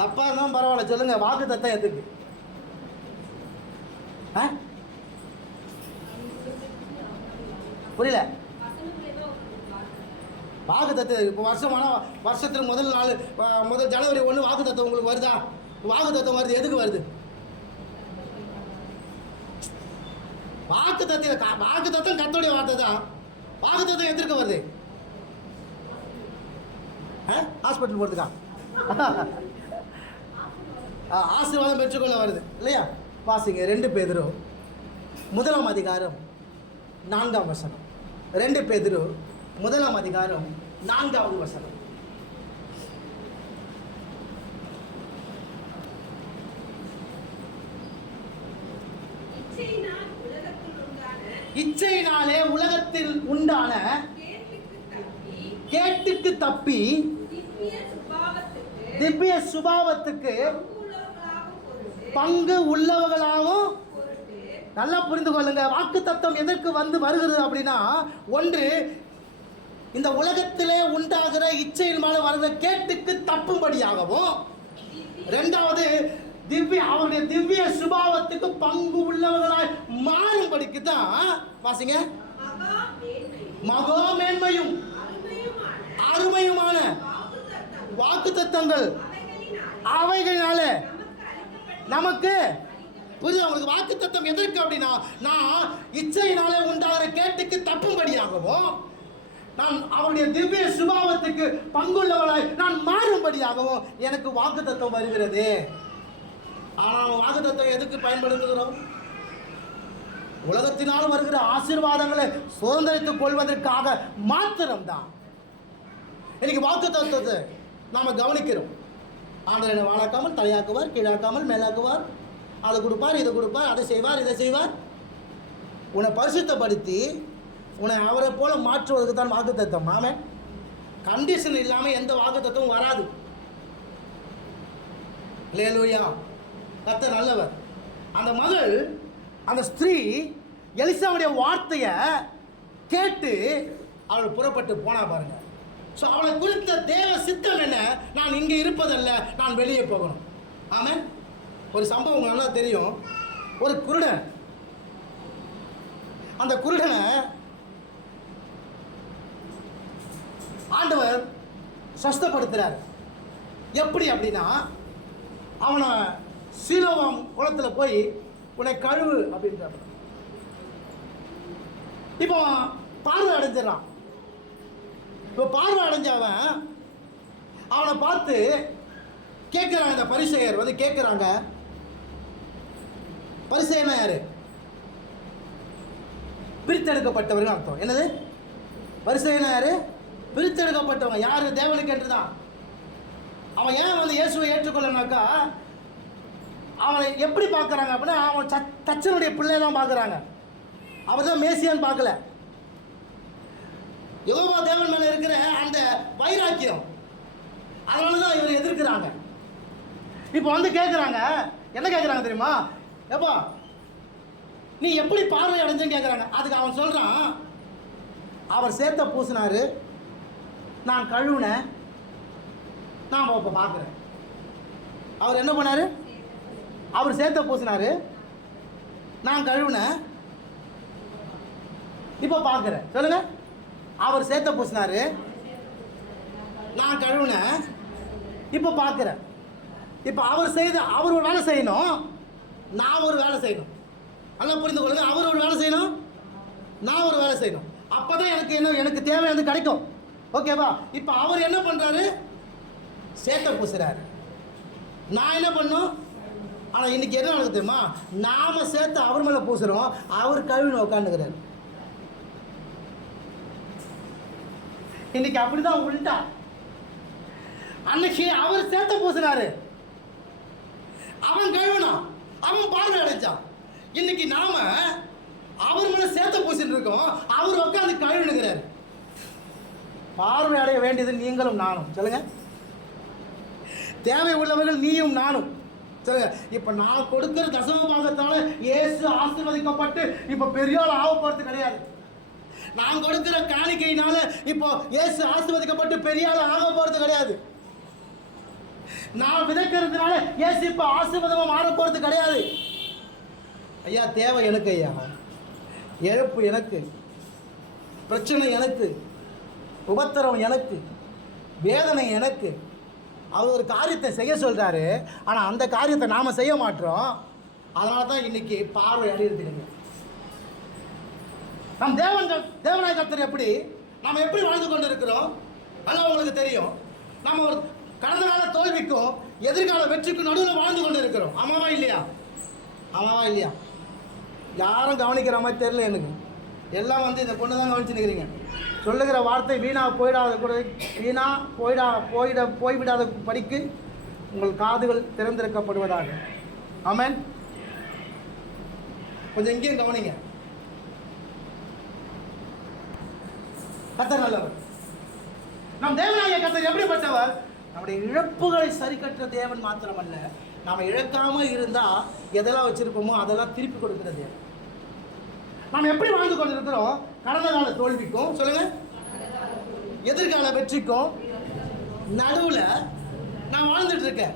தப்பா இருந்தாலும் பரவாயில்ல, சொல்லுங்க. வாக்கு தத்தம் எதுக்கு? புரியல. வாக்கு தத்துவம் இப்போ வருஷத்துக்கு முதல் ஜனவரி 1 வாக்கு தத்துவம் உங்களுக்கு வருதா? வாக்கு தத்துவம் வருது. எதுக்கு வருது? வாக்கு தத்துவம் கர்த்தருடைய வார்த்தை தான். வாக்கு தத்துவம் எதற்கு வருது? ஹாஸ்பிட்டல் போறதுக்கா? ஆசீர்வாதம் பெற்றுக்கொள்ள வருது இல்லையா? வாசிங்க 2 பேதுரு 1ஆம் அதிகாரம் 4ஆம் வசனம். 2 பேதுரு 1ஆம் அதிகாரம் 4வது வசனம். இச்சையினாலே உலகத்தில் உண்டான கேட்டுக்கு தப்பி திவ்ய சுபாவத்துக்கு பங்கு உள்ளவர்களாகவும் நல்லா புரிந்து கொள்ளுங்க. வாக்குத்தத்தம் எதற்கு வருகிறது அப்படின்னா, ஒன்று இந்த உலகத்திலே உண்டாகிற இச்சையின் மேல வருகிற கேட்டுக்கு தப்பும்படியாகவும், இரண்டாவது அவருடைய திவ்ய சுபாவத்துக்கு பங்கு உள்ளவர்களாய் மாறும்படிக்கு தான். வாசிங்க. மகா மேன்மையும் அருமையுமான வாக்குத்தத்தங்கள் அவைகளினால நமக்கு புரியுது. அவங்களுக்கு வாக்குத்தத்தம் எதற்கு அப்படின்னா, நான் இச்சையினாலே உண்டாகிற கேட்டுக்கு தப்பும்படியாகவும், நான் அவருடைய திவ்ய சுபாவத்துக்கு பங்குள்ளவளாய் நான் மாறும்படியாகவும் எனக்கு வாக்குத்தத்தம் வருகிறது. ஆனால் வாக்குத்தத்தம் எதுக்கு பயன்படுத்துகிறோம்? உலகத்தினால் வருகிற ஆசீர்வாதங்களை சுதந்திரித்துக் கொள்வதற்காக மாத்திரம்தான். இன்னைக்கு வாக்குத்தத்தத்தை நாம கவனிக்கிறோம். ஆண்டவர் என்னை வாழாக்காமல் தலையாக்குவார், கீழாக்காமல் மேலாக்குவார், அதை கொடுப்பார், இதை கொடுப்பார், அதை செய்வார், இதை செய்வார். உன்னை பரிசுத்தப்படுத்தி உன்னை அவரை போல மாற்றுவதற்கு தான் வாக்குத்தத்தம். ஆமென். கண்டிஷன் இல்லாமல் எந்த வாக்குத்தத்தமும் வராது. அல்லேலூயா. கர்த்தர் நல்லவர். அந்த மகள், அந்த ஸ்திரீ எலிசாவுடைய வார்த்தையை கேட்டு அவள் புறப்பட்டு போனா பாருங்க. ஸோ அவளை குறித்த தேவ சித்தம் என்ன? நான் இங்கே இருப்பதல்ல, நான் வெளியே போகணும். ஆமென். ஒரு சம்பவம் உங்களுக்கு நல்லா தெரியும். ஒரு குருடன், அந்த குருடனை ஆண்டவர் சுஸ்தப்படுத்துறார். எப்படி அப்படின்னா, அவனை சீலோவாம் குளத்தில் போய் உன்னை கழுவு அப்படின்றார். இப்போ பார்வை அடைஞ்சிடறான். இப்போ பார்வை அடைஞ்சவன் அவனை பார்த்து கேட்குறாங்க. இந்த பரிசேயர் வந்து கேட்குறாங்க. பரிசேயனா யாரு? பிரித்தெடுக்கப்பட்டவர்கள் அர்த்தம். என்னது பரிசேயனா யாரு? பிரித்தெடுக்கப்பட்டவங்க. யாரு? தேவனுக்கு என்று தான். அவன் ஏன் வந்து இயேசுவை ஏற்றுக்கொள்ளனாக்கா, அவனை எப்படி பார்க்குறாங்க அப்படின்னா, அவன் தச்சனுடைய பிள்ளை தான் பார்க்குறாங்க. அவர் தான் மேசியான்னு பார்க்கல. யெகோவா தேவன் மேலே இருக்கிற அந்த வைராக்கியம், அதனால தான் இவரை எதிர்க்கிறாங்க. இப்போ வந்து கேட்குறாங்க. என்ன கேட்குறாங்க தெரியுமா? எப்பா நீ எப்படி பார்வை அடைஞ்சேன்னு கேட்குறாங்க. அதுக்கு அவன் சொல்கிறான், அவர் சேத்த பூசினாரு, நான் கழுவுனேன், நான் இப்போ பார்க்குறேன். அவர் என்ன பண்ணார்? அவர் சேத்த பூசினாரு, நான் கழுவுனேன், இப்போ பார்க்குறேன். சொல்லுங்க. அவர் சேத்த பூசினாரு, நான் கழுவுனேன், இப்போ பார்க்குறேன். இப்போ அவர் ஒரு வேலை செய்யணும், நான் ஒரு வேலை செய்யணும். நல்லா புரிந்து கொள்ளுங்க. அவர் ஒரு வேலை செய்யணும், நான் ஒரு வேலை செய்யணும். அப்போ தான் எனக்கு தேவையானது கிடைக்கும். ஓகேவா? இப்போ அவர் என்ன பண்ணுறாரு? சேத்த பூசுறாரு. நான் என்ன பண்ணும்? ஆனால் இன்னைக்கு என்ன நடக்குது தெரியுமா? நாம சேர்த்து அவர் மேலே பூசுகிறோம், அவர் கழுவின உட்காந்துக்கிறார். இன்னைக்கு அப்படிதான் உள்டா. அன்னைக்கு அவர் சேத்த பூசினாரு, அவன் கழுவினான், அவன் பார்வை அடைச்சான். இன்னைக்கு நாம அவர் மேல சேத்த பூசிட்டு இருக்கோம், அவர் உட்காந்து கழுவினுக்கிறார். பார்வை அடைய வேண்டியது நீங்களும் நானும். சொல்லுங்க. தேவை உள்ளவர்கள் நீயும் நானும். சொல்லுங்க. இப்ப நான் கொடுக்கிற தசம பாகத்தால இயேசு ஆசீர்வதிக்கப்பட்டு இப்ப பெரிய ஆள் ஆக போறது கிடையாது. நான் கொடுக்கிற காணிக்கையினால இப்போ இயேசு ஆசீர்வதிக்கப்பட்டு பெரிய ஆள் ஆக போறது கிடையாது. நான் விதைக்கிறதுனால இயேசு இப்ப ஆசீர்வாதமா மாற போறது கிடையாது. ஐயா, தேவை எனக்கு. ஐயா, இழப்பு எனக்கு, பிரச்சனை எனக்கு, உபத்திரம் எனக்கு, வேதனை எனக்கு. அவர் ஒரு காரியத்தை செய்ய சொல்றாரு, ஆனால் அந்த காரியத்தை நாம் செய்ய மாட்டோம். அதனால தான் இன்னைக்கு பார்வை அடையிறது. நம் தேவனாய் கர்த்தர் எப்படி நாம் எப்படி வாழ்ந்து கொண்டு இருக்கிறோம் ஆனால் உங்களுக்கு தெரியும். நம்ம ஒரு கடந்த கால தோல்விக்கும் எதிர்கால வெற்றிக்கும் நடுவில் வாழ்ந்து கொண்டு இருக்கிறோம். ஆமாவா இல்லையா? ஆமாவா இல்லையா? யாரும் கவனிக்கிற மாதிரி தெரியல எனக்கு. எல்லாம் வந்து இந்த பொண்ணு தான் கவனிச்சு நிற்கிறீங்க. சொல்லுகிற வார்த்தை போய்விடாத படிக்கு உங்கள் காதுகள் திறந்திருக்கப்படுவதாக. ஆமென். கொஞ்சம் இங்கேயும் கவனிங்க. கர்த்தர் நல்லவர். நம் தேவனாகிய கர்த்தர் எப்படிப்பட்டவர்? நம்முடைய இழப்புகளை சரி கட்டுற தேவன் மாத்திரமல்ல, நாம் இழக்காம இருந்தால் எதெல்லாம் வச்சிருப்போமோ அதெல்லாம் திருப்பி கொடுக்கிற தேவன். நாம் எப்படி வாழ்ந்து கொண்டு இருக்கிறோம்? கடந்த கால தோல்விக்கும் சொல்லுங்க, எதிர்கால வெற்றிக்கும் நடுவில் நான் வாழ்ந்துட்டு இருக்கேன்.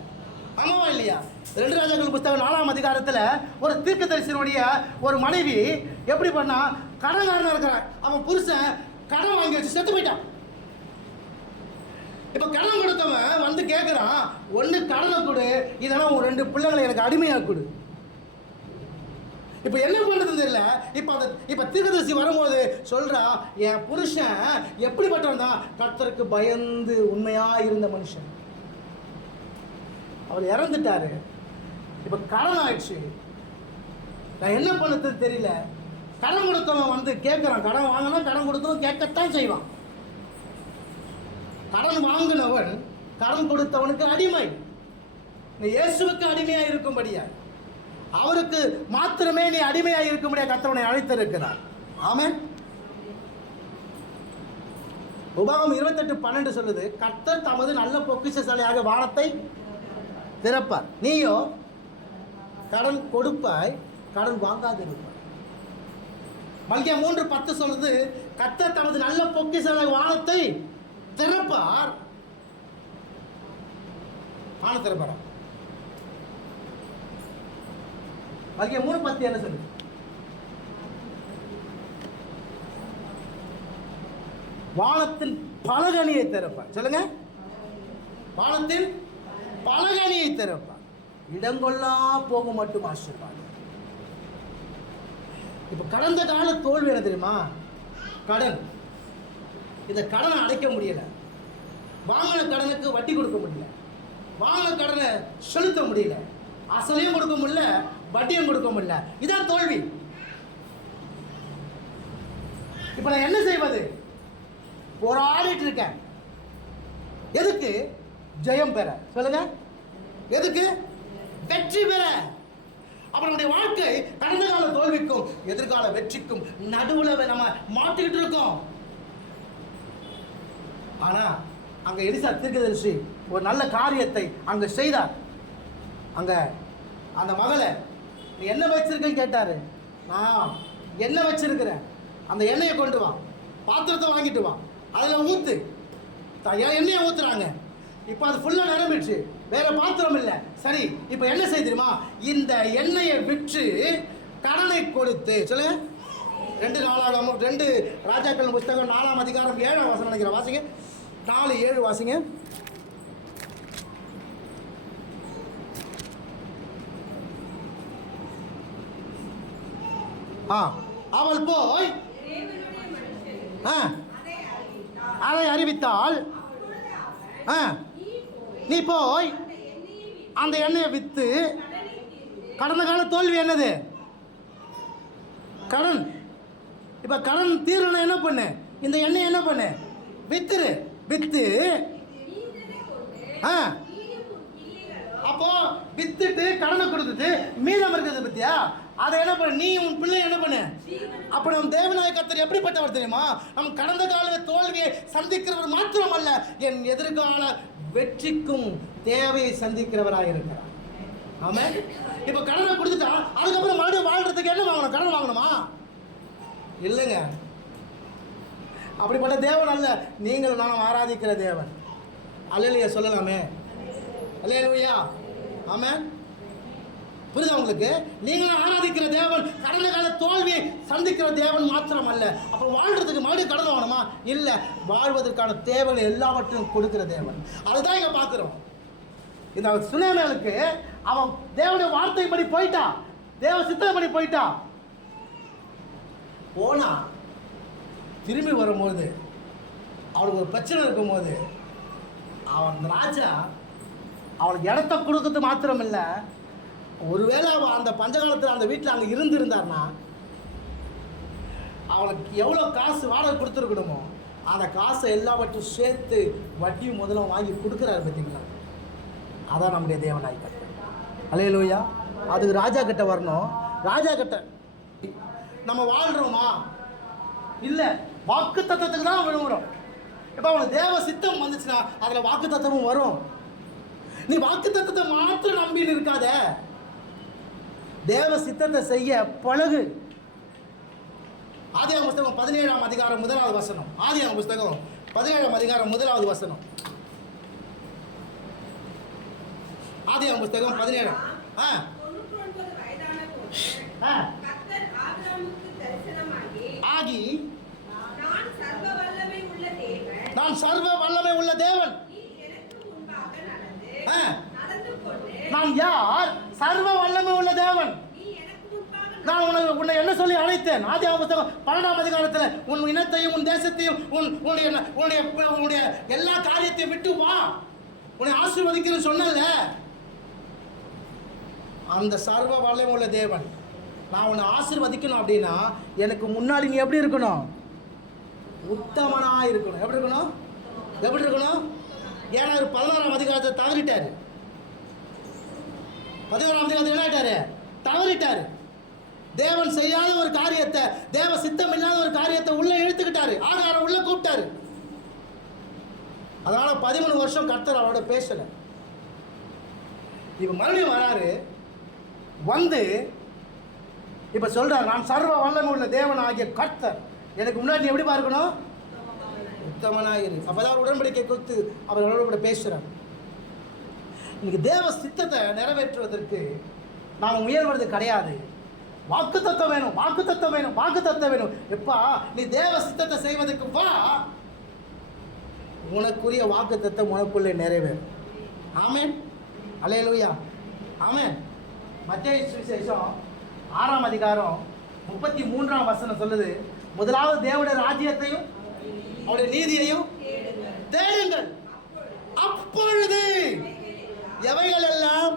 ஆமாவா இல்லையா? 2 ராஜாக்கள் புத்தகம் 4ஆம் அதிகாரத்தில் ஒரு தீர்க்கதரிசியினுடைய ஒரு மனைவி எப்படி பண்ணா, கடன்காரனா இருக்கிறான், அவன் புருஷன் கடன் வாங்கி வச்சு செத்து போயிட்டான். இப்போ கடன் கொடுத்தவன் வந்து கேட்குறான், ஒன்று கடனை கொடு, இதெல்லாம் ஒரு 2 பிள்ளைகளை எனக்கு அடிமையாக கொடு. இப்போ என்ன பண்ணுறதுன்னு தெரியல. இப்போ தீர்க்கதரிசி வரும்போது சொல்கிறா, என் புருஷன் எப்படிப்பட்டவன் தான், கர்த்தருக்கு பயந்து உண்மையாக இருந்த மனுஷன், அவர் இறந்துட்டாரு, இப்போ கடன் ஆயிடுச்சு, நான் என்ன பண்ணுறதுன்னு தெரியல. கடன் கொடுத்தவன் வந்து கேட்குறான், கடன் வாங்கினா கடன் கொடுத்தவன் கேட்கத்தான் செய்வான். கடன் வாங்கினவன் கடன் கொடுத்தவனுக்கு அடிமை, இயேசுவுக்கு அடிமையாக இருக்கும்படியா, அவருக்கு மாத்திரமே நீ அடிமையாக இருக்கும்படியா கர்த்தர் அழைத்திருக்கிறார். ஆமென். உபாகமம் 28:12 சொல்லுது, கர்த்தர் தமது நல்ல பொக்கிஷசாலியாக வானத்தை திறப்பார், நீயோ கடன் கொடுப்பாய், கடன் வாங்காதிருப்பாய். மல்கியா 3:10 சொல்லுது, கர்த்தர் தமது நல்ல பொக்கிஷசாலியாக வானத்தை திறப்பார். வானம் திறப்பாரா? மல்கியா 3:10 என்ன சொல்லுது? வானத்தின் பலகணியை திறப்பார். சொல்லுங்க, வானத்தின் பலகணியை திறப்பார், இடங்கொள்ளா போக மட்டும் ஆசீர்வாதம். இப்ப கடந்த கால தோல்வி என்ன தெரியுமா? கடன். இந்த கடனை அடைக்க முடியல, வாங்கின கடனுக்கு வட்டி கொடுக்க முடியல, வாங்கின கடனை செலுத்த முடியல, அசலையும் கொடுக்க முடியல, வட்டியும் கொடுக்க முடியல. இதான் தோல்வி. இப்ப நான் என்ன செய்வது? போராடிட்டு இருக்கேன். எதுக்கு? ஜெயம் பெற. சொல்லுங்க, எதுக்கு? வெற்றி பெற. அப்ப நம்முடைய வாழ்க்கை கடந்த கால தோல்விக்கும் எதிர்கால வெற்றிக்கும் நடுவில் நம்ம மாட்டிக்கிட்டு இருக்கோம். ஆனா அங்க எலிசா தீர்க்கதரிசி ஒரு நல்ல காரியத்தை அங்க செய்தார். அங்க அந்த மகளை, நீ என்ன வச்சிருக்கேன்னு கேட்டாரு. நான் எண்ணெய் வச்சிருக்கிறேன், அந்த எண்ணெயை கொண்டு வா, பாத்திரத்தை வாங்கிட்டு வா, அதில் ஊத்து. எண்ணெயை ஊத்துறாங்க. இப்போ அது ஃபுல்லாக நிரம்பிடுச்சு, வேற பாத்திரம் இல்லை. சரி, இப்போ என்ன செய்யுமா? இந்த எண்ணெயை விற்று கடனை கொடுத்து, சொல்லுங்க, 2 ராஜாக்கள் புத்தகம் 4ஆம் அதிகாரம் 7ஆம் வசனம் நினைக்கிறேன், வாசிங்க. 4:7 வாசிங்க. அவள் போய் அதை அறிவித்தாள். நீ போய் அந்த எண்ணெயை வித்து, கடந்த கால தோல்வி என்னது? கடன். இப்ப கடன் தீரணும், என்ன பண்ணு? இந்த எண்ணெய் என்ன பண்ணு? வித்துரு. வித்து அப்போ வித்துட்டு கடனை கொடுத்துட்டு மீதம் இருக்கிறது பத்தியா, அதை என்ன பண்ணு? நீ உன் பிள்ளை என்ன பண்ணு? அப்ப நம் தேவனாய கர்த்தர் எப்படிப்பட்டவர் தெரியுமா? நம் கடந்த கால தோல்வியை சந்திக்கிறவர் மாத்திரம் அல்ல, என் எதிர்கால வெற்றிக்கும் தேவையை சந்திக்கிறவராக இருக்கிறார். ஆமா. இப்ப கடனை கொடுத்துட்டா அதுக்கப்புறம் மறுபடியும் வாழ்றதுக்கு என்ன வாங்கணும்? கடன் வாங்கணுமா? இல்லைங்க, அப்படிப்பட்ட தேவன் அல்ல நீங்கள் நான் ஆராதிக்கிற தேவன். அல்லேலூயா சொல்லலாமே. அல்லேலூயா. ஆமென். புரியுதா உங்களுக்கு? நீங்கள் ஆராதிக்கிற தேவன் கடந்த கால தோல்வியை சந்திக்கிற தேவன் மாத்திரம் அல்ல. அப்போ வாழ்றதுக்கு மறுபடியும் கடன் வாங்கணுமா? இல்லை, வாழ்வதற்கான தேவைகள் எல்லாவற்றையும் கொடுக்கிற தேவன். அதுதான் இங்கே பார்க்குறோம். இந்த சுனேமேலுக்கு அவன் தேவனுடைய வார்த்தைப்படி போயிட்டா, தேவ சித்தப்படி போயிட்டா. போனா திரும்பி வரும்போது அவனுக்கு ஒரு பிரச்சனை இருக்கும்போது அவன் ராஜா அவனுக்கு இடத்த கொடுக்கறது மாத்திரம் இல்லை, ஒருவேளை அவன் அந்த பஞ்சகாலத்தில் அந்த வீட்டில் அங்கே இருந்திருந்தார்னா அவனுக்கு எவ்வளோ காசு வாடகை கொடுத்துருக்கணுமோ அந்த காசை எல்லாவற்றையும் சேர்த்து வட்டியும் முதல்ல வாங்கி கொடுக்குறாரு. பார்த்தீங்களா? அதான் நம்முடைய தேவனாய் கட்ட. அல்லேலூயா. அதுக்கு ராஜா கிட்ட வரணும். ராஜா கிட்ட நம்ம வாழ்கிறோமா? இல்லை, வாக்கு தத்துவத்துக்கு தான் விழுங்குறோம். இப்போ அவனுக்கு தேவ சித்தம் வந்துச்சுன்னா அதில் வாக்கு தத்துவமும் வரும். நீ வாக்கு தத்துவத்தை மாத்திரம் நம்பின்னு இருக்காத, தேவ சித்தத்தை செய்ய பழகு. ஆதியாகம புஸ்தகம் 17ஆம் அதிகாரம் 1வது வசனம். ஆதியாகம புஸ்தகம் 17ஆம் அதிகாரம் 1வது வசனம். ஆதியாகம புஸ்தகம் 17. 99 வயதான போது ஆ கர்த்தர் ஆபிரகாமுக்கு தரிசனமாகி, ஆகி நான் சர்வ வல்லமை உள்ள தேவன், நான் சர்வ வல்லமை உள்ள தேவன், நீ எனக்கு முன்பாக ஆ. நடந்து கொண்டு, நான் யார்? சர்வ வல்லமை உள்ள தேவன். நீ எனக்கு முன்பாக நான் உன்னை என்ன சொல்லி அழைத்தேன்? ஆதியாகம புஸ்தகம் 12ஆம் அதிகாரத்தில் உன் இனத்தையும் உன் தேசத்தையும் உன்னுடைய எல்லா காரியத்தையும் விட்டு வா, உன்னை ஆசீர்வதிக்கிறேன்னு சொன்னல. அந்த சர்வ வல்லமை உள்ள தேவன் நான் உன்னை ஆசீர்வதிக்கணும் அப்படின்னா எனக்கு முன்னாடி நீ எப்படி இருக்கணும்? உத்தமனாக இருக்கணும். எப்படி இருக்கணும்? எப்படி இருக்கணும்? ஏன்னா அவர் 16ஆம் அதிகாரத்தை தவறிட்டார். 16ஆம் அதிகாரத்தில் என்ன ஆயிட்டாரு? தவறிட்டார். தேவன் செய்யாத ஒரு காரியத்தை, தேவ சித்தம் இல்லாத ஒரு காரியத்தை உள்ள இழுத்துக்கிட்டாரு. ஆகார உள்ள கூப்பிட்டாரு. அதனால 13 வருஷம் கர்த்தர் அவரோட பேசல. இப்ப மறுபடியும் வராரு, வந்து இப்ப சொல்றாரு, நான் சர்வ வல்லமை உள்ள தேவன் ஆகிய கர்த்தர், எனக்கு முன்னாடி நீ எப்படி பார்க்கணும்? உத்தமனாக இரு. அப்பதான் உடன்படிக்கை கொடுத்து அவர்களோட கூட பேசுறார். இன்னைக்கு தேவ சித்தத்தை நிறைவேற்றுவதற்கு நாம் முயல்வது கிடையாது. வாக்கு தத்துவம் வேணும், வாக்கு தத்துவம் வேணும், வாக்கு தத்துவம் வேணும். எப்பா நீ தேவ சித்தத்தை செய்வதற்கு வா, உனக்குரிய வாக்கு தத்துவம் உனக்குள்ளே நிறைவேறும். ஆமென், அல்லேலூயா, ஆமென். மத்தேயு சுவிசேஷம் 6ஆம் அதிகாரம் 33ஆம் வசனம் சொல்லுது, முதலாவது தேவனுடைய ராஜ்யத்தையும் அவருடைய நீதியையும் தேடுங்கள், அப்பொழுது எவைகள் எல்லாம்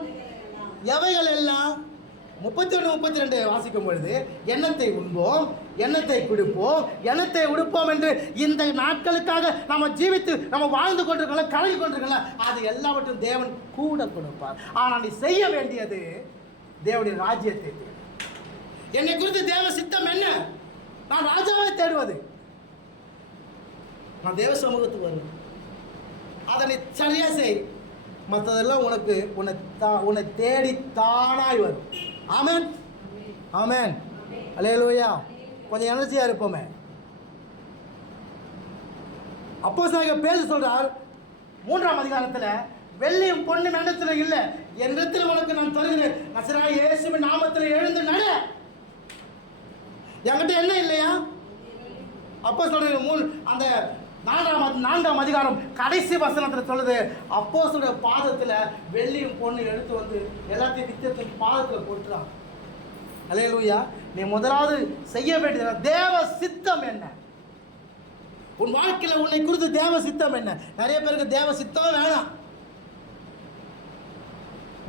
31 32 வாசிக்கும் பொழுது, எண்ணத்தை உண்போம், எண்ணத்தை குடிப்போம், எண்ணத்தை உடுப்போம் என்று இந்த நாட்களுக்காக நம்ம ஜீவித்து நம்ம வாழ்ந்து கொண்டிருக்கோம், கலந்து கொண்டிருக்கோம், அது எல்லாவற்றும் தேவன் கூட கொடுப்பார். ஆனால் நீ செய்ய வேண்டியது தேவனுடைய ராஜ்யத்தை தேடு. என்னை குறித்து தேவ சித்தம் என்ன? நான் ராஜாவை தேடுவது, நான் தேவ சமூகத்துக்கு வருவேன், அதை நீ சரியா செய், மற்றதெல்லாம் உன்னை தேடி தானாய் வரும். ஆமென், ஆமென், அல்லேலூயா. கொஞ்சம் எனர்ஜியா இருப்போமே. அப்போஸ்தலனாகிய பேதுரு சொல்றார் 3ஆம் அதிகாரத்தில், வெள்ளியும் பொன்னும் என்னிடத்தில் இல்லை, என்னிடத்தில் உனக்கு நான் தருகிறேன், நசரேயனாகிய இயேசுவின் நாமத்தில் எழுந்து நட. என்கிட்ட என்ன இல்லையா? அப்போஸ்தலர் அந்த 4ஆம் அதிகாரம் கடைசி வசனத்தில் சொல்லுது, அப்போஸ்தலருடைய பாதத்தில் வெள்ளியும் பொண்ணு எடுத்து வந்து எல்லாத்தையும் வித்தியத்தின் பாதத்தில் போட்டுறான். அல்லேலூயா. நீ முதலாவது செய்ய வேண்டியது தேவ சித்தம் என்ன? உன் வாழ்க்கையில் உன்னை குறித்து தேவ சித்தம் என்ன? நிறைய பேருக்கு தேவ சித்தம் வேணாம்.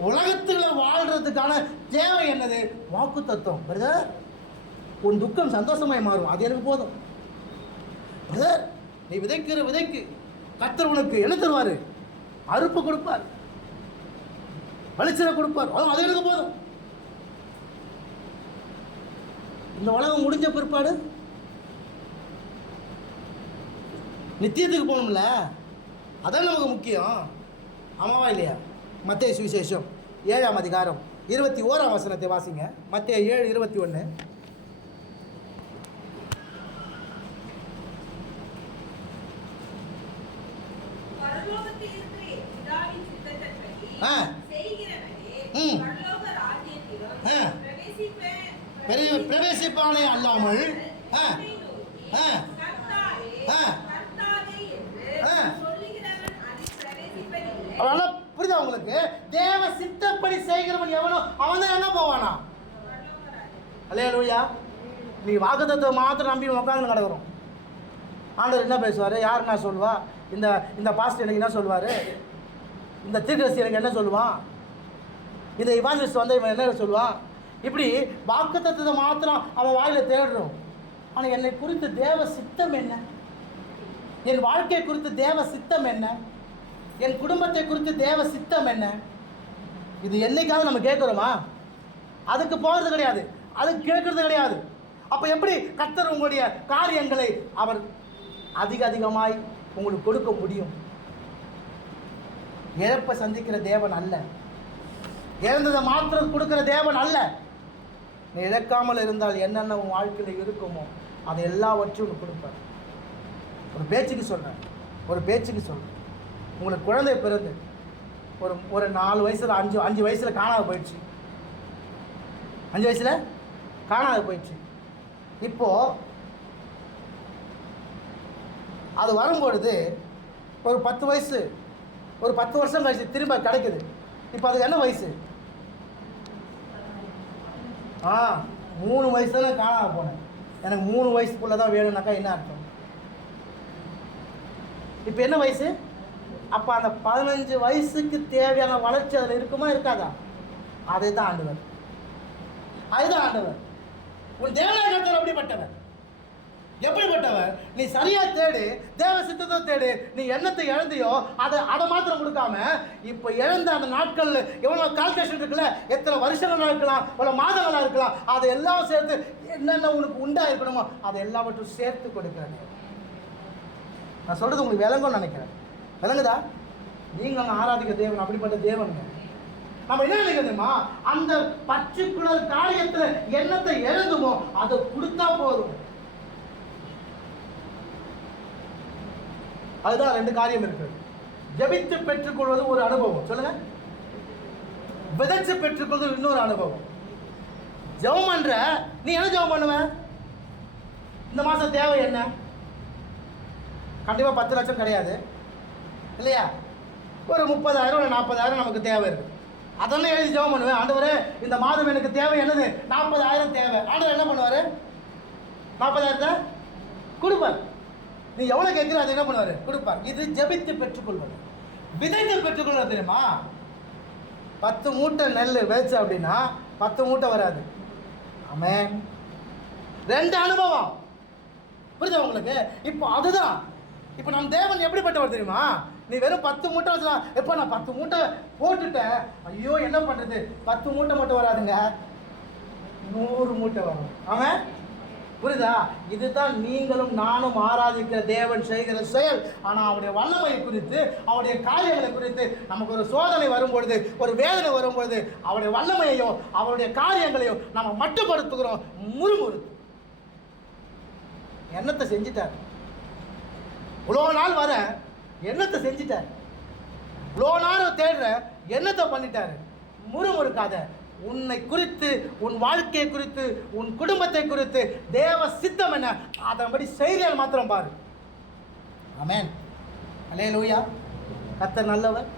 உலகத்துல வாழ்றதுக்கான தேவை என்னது? வாக்கு தத்துவம். பிரதர், உன் துக்கம் சந்தோஷமாய் மாறும், அது எனக்கு போதும். பிரதர், நீ விதைக்கிற விதைக்கு கர்த்தர் உனக்கு என்ன தருவார்? அறுப்பு கொடுப்பார், வலிச்சலை கொடுப்பார், அது எனக்கு போதும். இந்த உலகம் முடிஞ்ச பிற்பாடு நித்தியத்துக்கு போகணும்ல, அதான் நமக்கு முக்கியம். ஆமாவா இல்லையா? மத்தேயு சுவிசேஷம் 7ஆம் அதிகாரம் 21ஆம் வசனத்தை வாசிங்க. மத்தேயு 7:21. பரலோகத்தில் இருக்கிற பிதாவின் சித்தத்தின்படி ஆ. செய்கிறவனே ம். பரலோக ராஜ்யத்திலும் ஆ. பிரவேசிப்பானே அல்லாமல் ஆ. ஆ. கர்த்தாவே, ஆ. கர்த்தாவே என்று ஆ. சொல்லுகிறவன் அதில் பிரவேசிப்பதில்லை. அதனால புரியுதா உங்களுக்கு? தேவ சித்தப்படி செய்கிறவன் எவனோ அவன் தான் எங்க போவானா? பரலோக ராஜ்யம். அல்லேலூயா. நீ வாக்குத்தத்தத்தை மாத்திரம் நம்பி உட்காந்து கிடக்குறோம். ஆண்டவர் என்ன பேசுவார்? யார் என்ன சொல்லுவா? இந்த பாஸ்டர் எனக்கு என்ன சொல்லுவார்? இந்த தீர்க்கதரிசி எனக்கு என்ன சொல்லுவான்? இந்த இவாஞ்சலிஸ்ட் வந்து இவன் என்ன சொல்லுவான்? இப்படி வாக்குத்தத்தத்தை மாத்திரம் அவன் வாயில தேடுறோம். ஆனால் என்னை குறித்து தேவ சித்தம் என்ன? என் வாழ்க்கை குறித்து தேவ சித்தம் என்ன? என் குடும்பத்தை குறித்து தேவ சித்தம் என்ன? இது என்னைக்காவது நம்ம கேட்குறோமா? அதுக்கு போகிறது கிடையாது, அதுக்கு கேட்கறது கிடையாது. அப்போ எப்படி கர்த்தர் உங்களுடைய காரியங்களை அவர் அதிகமாய் உங்களுக்கு கொடுக்க முடியும். இழப்பை சந்திக்கிற தேவன் அல்ல, இழந்ததை மாத்திரம் கொடுக்கிற தேவன் அல்ல. நீ இழக்காமல் இருந்தால் என்னென்ன உன் வாழ்க்கையில் இருக்குமோ அதை எல்லாவற்றையும் உனக்கு கொடுப்பார். ஒரு பேச்சுக்கு சொல்கிறேன், உங்களுக்கு குழந்தை பிறந்து ஒரு 4 வயசில் 5 வயசில் காணாத போயிடுச்சு. 5 வயசில் காணாத போயிடுச்சு. இப்போது அது வரும்பொழுது ஒரு 10 வயசு, ஒரு 10 வருஷம் கழிச்சு திரும்ப கிடைக்குது. இப்போ அதுக்கு என்ன வயசு? 3 வயசு தான் காணாத போனேன், எனக்கு 3 வயசுக்குள்ளே தான் வேணும்னாக்கா என்ன அர்த்தம்? இப்போ என்ன வயசு? அப்போ அந்த 15 வயசுக்கு தேவையான வளர்ச்சி அதில் இருக்குமா இருக்காதா? அதை தான் ஆண்டவர், அதுதான் ஆண்டவர். உன் தேவனாய கர்த்தர் அப்படிப்பட்டவர். எப்படிப்பட்டவர்? நீ சரியா தேடு, தேவ சித்தத்தை தேடு. நீ என்னத்தை இழந்தியோ அதை மாத்திரம் கொடுக்காம, இப்போ இழந்த அந்த நாட்கள் எவ்வளோ கால்குலேஷன் இருக்குல்ல, எத்தனை வருஷங்களாக இருக்கலாம், எவ்வளோ மாதங்களாக இருக்கலாம், அதை எல்லாம் சேர்த்து என்னென்ன உனக்கு உண்டா இருக்கணுமோ அதை எல்லாவற்றும் சேர்த்து கொடுக்குறேன். நான் சொல்றது உங்களுக்கு விளங்கும்னு நினைக்கிறேன். விளங்குதா? நீங்கள் ஆராதிக்க தேவன் அப்படிப்பட்ட தேவனுங்க. நம்ம என்ன நினைக்கிறோமா, அந்த பர்டிகுலர் காரியத்தில் என்னத்தை எழுதுமோ அதை கொடுத்தா போதும். அதுதான் 2 காரியம் இருக்கு. ஜெபித்து பெற்றுக்கொள்வது ஒரு அனுபவம், சொல்லுங்க. விதைச்சு பெற்றுக்கொள்வது இன்னொரு அனுபவம். ஜெபம் பண்ற நீ என்ன ஜெபம் பண்ணுவ? இந்த மாசம் தேவை என்ன? கண்டிப்பா 10 லட்சம் கிடையாது இல்லையா? ஒரு 30,000 ஒரு 40,000 நமக்கு தேவை இருக்கு. அதெல்லாம் எழுதி ஜெபம் பண்ணுவேன். ஆண்டவரே இந்த மாதம் எனக்கு தேவை என்னது? 40,000 தேவை. ஆண்டவர் என்ன பண்ணுவாரு? 40,000 கொடுப்பார். நீ எவ்வளோ கேட்குற அதை என்ன பண்ணுவார்? கொடுப்பார். இது ஜெபித்து பெற்றுக்கொள்வது. விதைத்து பெற்றுக்கொள்வது தெரியுமா? 10 மூட்டை நெல் விதைச்ச அப்படின்னா 10 மூட்டை வராது. ஆமென். 2 அனுபவம். புரியுதா உங்களுக்கு? இப்போ அதுதான். இப்போ நம்ம தேவன் எப்படிப்பட்டவர் தெரியுமா? நீ வெறும் 10 மூட்டை வச்சுலாம். எப்போ நான் 10 மூட்டை போட்டுட்டேன், ஐயோ என்ன பண்ணுறது, 10 மூட்டை மட்டும் வராதுங்க, 100 மூட்டை வரும். ஆமாம், புரியுதா? இதுதான் நீங்களும் நானும் ஆராதிக்கிற தேவன் செய்கிற செயல். ஆனால் அவருடைய வல்லமை குறித்து, அவருடைய காரியங்களை குறித்து நமக்கு ஒரு சோதனை வரும்பொழுது, ஒரு வேதனை வரும்பொழுது அவருடைய வல்லமையையும் அவருடைய காரியங்களையும் நம்ம மட்டுப்படுத்துகிறோம். முறுமுறுத்து என்னத்தை செஞ்சிட்டார்? இவ்வளோ நாள் வர என்னத்தை செஞ்சிட்டார்? இவ்வளோ நாள் தேடுற என்னத்தை பண்ணிட்டாரு? முறுமுறுக்காத. உன்னை குறித்து, உன் வாழ்க்கையை குறித்து, உன் குடும்பத்தை குறித்து தேவ சித்தம் என்ன அதன்படி செய்தியால் மாத்திரம் பாரு. ஆமென். அல்லேலூயா. கர்த்தர் நல்லவர்.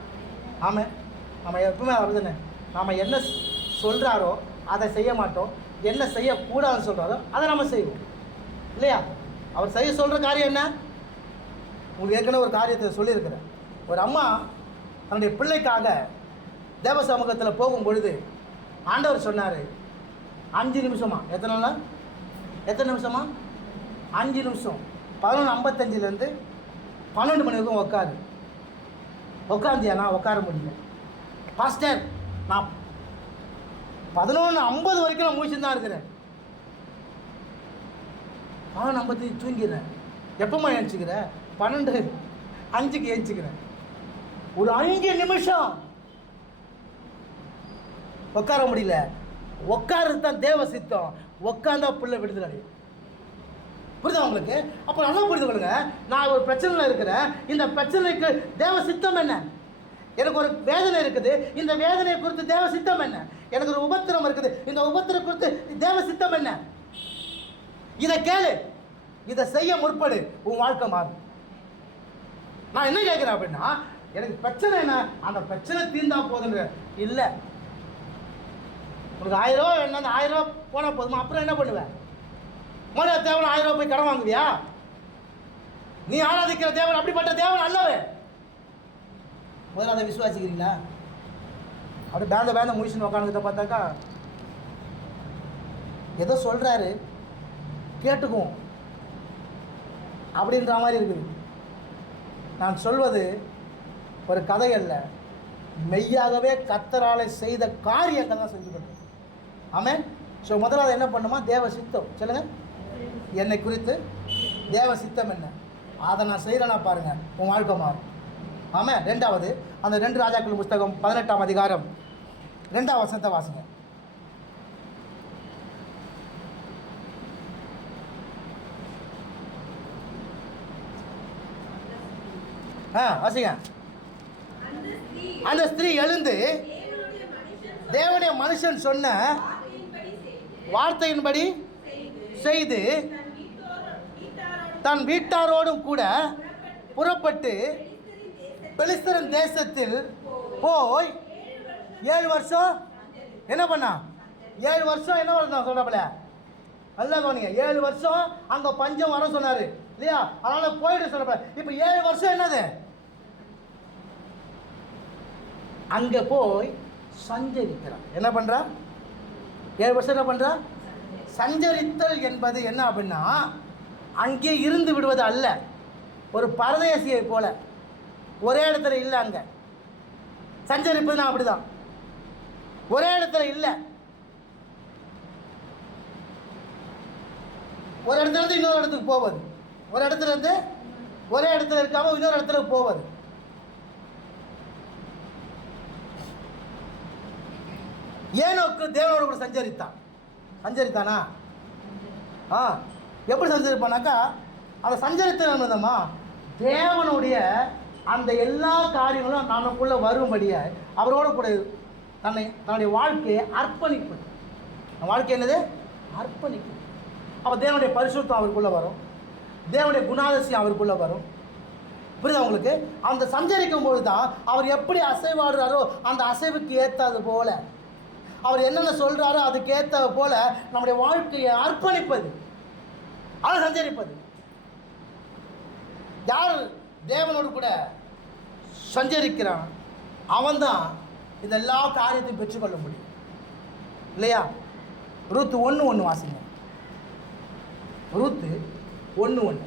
ஆமென். நம்ம எப்பவுமே அப்படிதானே, நாம் என்ன சொல்கிறாரோ அதை செய்ய மாட்டோம், என்ன செய்யக்கூடாதுன்னு சொல்கிறாரோ அதை நம்ம செய்வோம் இல்லையா? அவர் செய்ய சொல்கிற காரியம் என்ன? உங்களுக்கு ஏற்கனவே ஒரு காரியத்தை சொல்லியிருக்கிறேன். ஒரு அம்மா தன்னுடைய பிள்ளைக்காக தேவ சமூகத்தில் போகும் பொழுது ஆண்டவர் சொன்னார், 5 நிமிஷமா, எத்தனை நிமிஷமா? 5 நிமிஷம், 11:55 12 மணி வரைக்கும் உட்காந்தியா? நான் உட்கார முடியல பாஸ்டர், நான் 11:50 வரைக்கும் நான் முடிச்சுட்டு தான் இருக்கிறேன். 11:50 தூங்கிடுறேன். எப்பமா எழுச்சிக்கிறேன்? 12:05 எழுச்சிக்கிறேன். ஒரு 5 நிமிஷம் உட்கார முடியல. உட்காருறது தான் தேவ சித்தம். உட்காந்தா பிள்ளை விடுதலை அடையும். புரியுதா உங்களுக்கு? அப்போ நல்லா புரிந்து கொள்ளுங்க. நான் ஒரு பிரச்சனையில் இருக்கிறேன். இந்த பிரச்சனைக்கு தேவ சித்தம் என்ன? எனக்கு ஒரு வேதனை இருக்குது, இந்த வேதனையை குறித்து தேவ சித்தம் என்ன? எனக்கு ஒரு உபத்திரம் இருக்குது, இந்த உபத்திரம் குறித்து தேவ சித்தம் என்ன? இதை கேளு, இதை செய்ய முற்படு, உன் வாழ்க்கை மாறும். நான் என்ன கேட்குறேன் அப்படின்னா, எனக்கு பிரச்சனை என்ன, அந்த பிரச்சனை தீர்ந்தா போதுங்க இல்லை. உனக்கு 1000 ரூபா வேணும், அந்த 1000 ரூபா போனால் போதுமா? அப்புறம் என்ன பண்ணுவேன்? முதல்ல தேவன் 1000 ரூபா போய் கடன் வாங்குவியா? நீ ஆராதிக்கிற தேவன் அப்படிப்பட்ட தேவன் அல்லவே. முதல்ல அதை விசுவாசிக்கிறீங்களா? அப்படி பேந்த முடிச்சுன்னு உட்காந்துக்கிட்ட பார்த்தாக்கா ஏதோ சொல்கிறாரு கேட்டுக்குவோம் அப்படின்ற மாதிரி இருக்குது. நான் சொல்வது ஒரு கதை அல்ல, மெய்யாகவே கர்த்தராலே செய்த காரியங்கள் தான் செஞ்சு கொண்டு. ஆமென். ஸோ முதலாவது என்ன பண்ணுமா? தேவ சித்தம். சொல்லுங்க, என்னை குறித்து தேவ சித்தம் என்ன? அதை நான் செய்கிறேன்னா பாருங்க உன் வாழ்க்கை மாறும். ஆமாம். ரெண்டாவது அந்த 2 ராஜாக்கள் புஸ்தகம் 18ஆம் அதிகாரம் 2ஆம் வசனத்தை வாசிங்க. வாசிங்க. அந்த ஸ்திரீ எழுந்து தேவனுடைய மனுஷன் சொன்ன வார்த்தையின்படி செய்து தன் வீட்டாரோடும் கூட புறப்பட்டு பெலிஸ்தரின் தேசத்தில் போய் 7 வருஷம் என்ன பண்ணா? 7 வருஷம் என்ன பண்ண சொல்றப்பல அல்ல கவனிங்க. 7 வருஷம் அங்கே பஞ்சம் வர சொன்னார் இல்லையா? அதனால போயிட்டு சொல்றப்ப இப்போ 7 வருஷம் என்னது? அங்கே போய் சஞ்சரிக்கிறான். என்ன பண்ணுறான்? 7 வருஷம் என்ன பண்ணுறான்? சஞ்சரித்தல் என்பது என்ன அப்படின்னா அங்கே இருந்து விடுவது அல்ல. ஒரு பரதேசியை போல ஒரே இடத்துல இல்லை. அங்கே சஞ்சரிப்பதுன்னா அப்படிதான், ஒரே இடத்துல இல்லை. ஒரு இடத்துல இருந்து இன்னொரு இடத்துக்கு போவது, ஒரு இடத்துல இருந்து ஒரே இடத்துல இருக்காம இன்னொரு இடத்துல போவது. ஏனோக்கு தேவனோடு கூட சஞ்சரித்தானா? எப்படி சஞ்சரிப்பானாக்கா அந்த சஞ்சரித்தமா தேவனுடைய அந்த எல்லா காரியங்களும் நமக்குள்ளே வரும்படியா அவரோட கூட தன்னுடைய வாழ்க்கையை அர்ப்பணிப்பது. வாழ்க்கை என்னது? அர்ப்பணிப்பு. அப்போ தேவனுடைய பரிசுத்தம் அவருக்குள்ளே வரும், தேவனுடைய குணாதிசயம் அவருக்குள்ளே வரும். புரியுதா உங்களுக்கு? அந்த சஞ்சரிக்கும் பொழுது தான் அவர் எப்படி அசைவாடுறாரோ அந்த அசைவுக்கு ஏற்றது போல, அவர் என்னென்ன சொல்கிறாரோ அதுக்கு ஏற்ற போல நம்முடைய வாழ்க்கையை அர்ப்பணிப்பது, அதை சஞ்சரிப்பது. யார் தேவனோடு கூட சஞ்சரிக்கிறான் அவன்தான் இந்த எல்லா காரியத்தையும் பெற்றுக்கொள்ள முடியும் இல்லையா? ரூத்து 1:1 வாசிங்க. ரூத்து 1:1.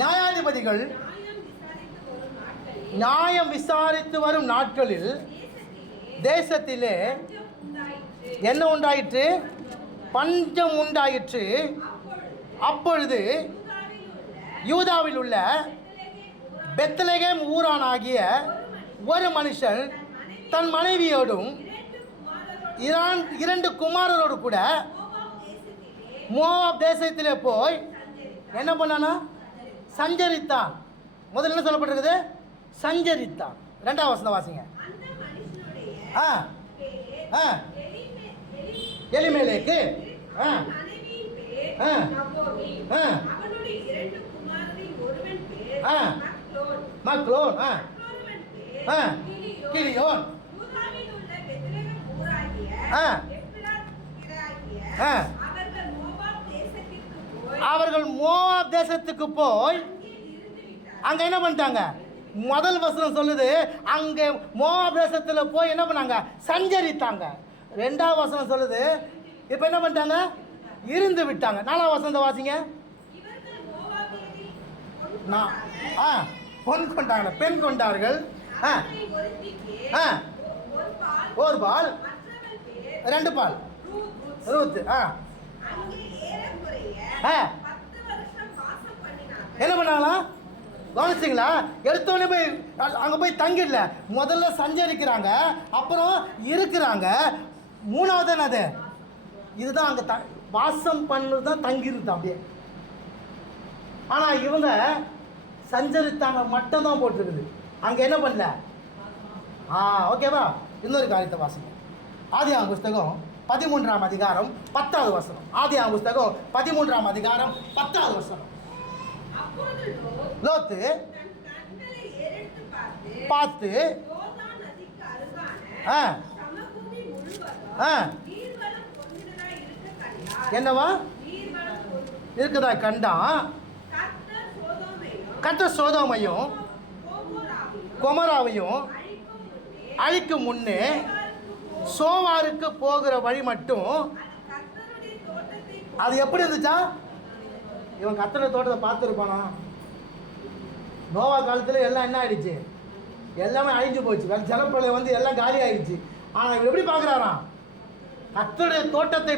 நியாயாதிபதிகள் நியாயம் விசாரித்து வரும் நாட்களில் தேசத்திலே என்ன உண்டாயிற்று? பஞ்சம் உண்டாயிற்று. அப்பொழுது யூதாவில் உள்ள பெத்லகேம் ஊரானாகிய ஒரு மனுஷன் தன் மனைவியோடும் 2 குமாரரோடு கூட மோவாப் தேசத்திலே போய் என்ன பண்ணானா? சஞ்சரித்தான். முதல்ல என்ன சொல்லப்பட்டிருக்குது? சஞ்சரித்தான். 2ஆம் வசனம் வாசிங்க. எலிமெலேக்கு மக்லோன் கிலியோன் அவர்கள் மோவாப் தேசத்துக்கு போய் அங்கே என்ன பண்ணிட்டாங்க? முதல் வசனம் சொல்லுது அங்கே மோவாப் தேசத்தில் போய் என்ன பண்ணாங்க? சஞ்சரித்தாங்க. 2ஆம் வசனம் சொல்லுது இப்போ என்ன பண்ணிட்டாங்க? இருந்து விட்டாங்க. 4ஆம் வசனத்தை வாசிங்க. பொன் கொண்டாங்க, பெண் கொண்டார்கள். ஒரு பால் 2 பால் ரூத். என்ன பண்ணாங்களா? கவனிச்சிங்களா? எடுத்தோடனே போய் அங்கே போய் தங்கிடல. முதல்ல சஞ்சரிக்கிறாங்க, அப்புறம் இருக்கிறாங்க. 3வது என்னது? இதுதான் அங்கே வாசம் பண்ணது தான் தங்கிருந்தான் அப்படியே. ஆனால் இவங்க சஞ்சரித்தாங்க மட்டும் தான் போட்டிருக்குது. அங்கே என்ன பண்ணல? ஓகேவா? இன்னொரு காரியத்தை வாசிங்க. ஆதியாகமம் புஸ்தகம் 13ஆம் அதிகாரம் 10வது வசனம். ஆதியாகமம் புஸ்தகம் 13ஆம் அதிகாரம் 10வது வசனம். லோத்து பார்த்து என்னவா இருக்குதா கண்டான். கர்த்தர் சோதோமையும் கொமோராவையும் அழிக்கும் முன்னே சோவாருக்கு போகிற வழி மட்டும் அது எப்படி இருந்துச்சா? இவன் கர்த்தருடைய தோட்டத்தை பார்த்துருப்பானா? நோவா காலத்தில் எல்லாம் என்ன ஆயிடுச்சு? எல்லாமே அழிஞ்சு போச்சு. ஜலப்பிரளயம் வந்து எல்லாம் காலி ஆயிடுச்சு. ஆனால் இவர் எப்படி பார்க்குறாராம்? கர்த்தருடைய தோட்டத்தை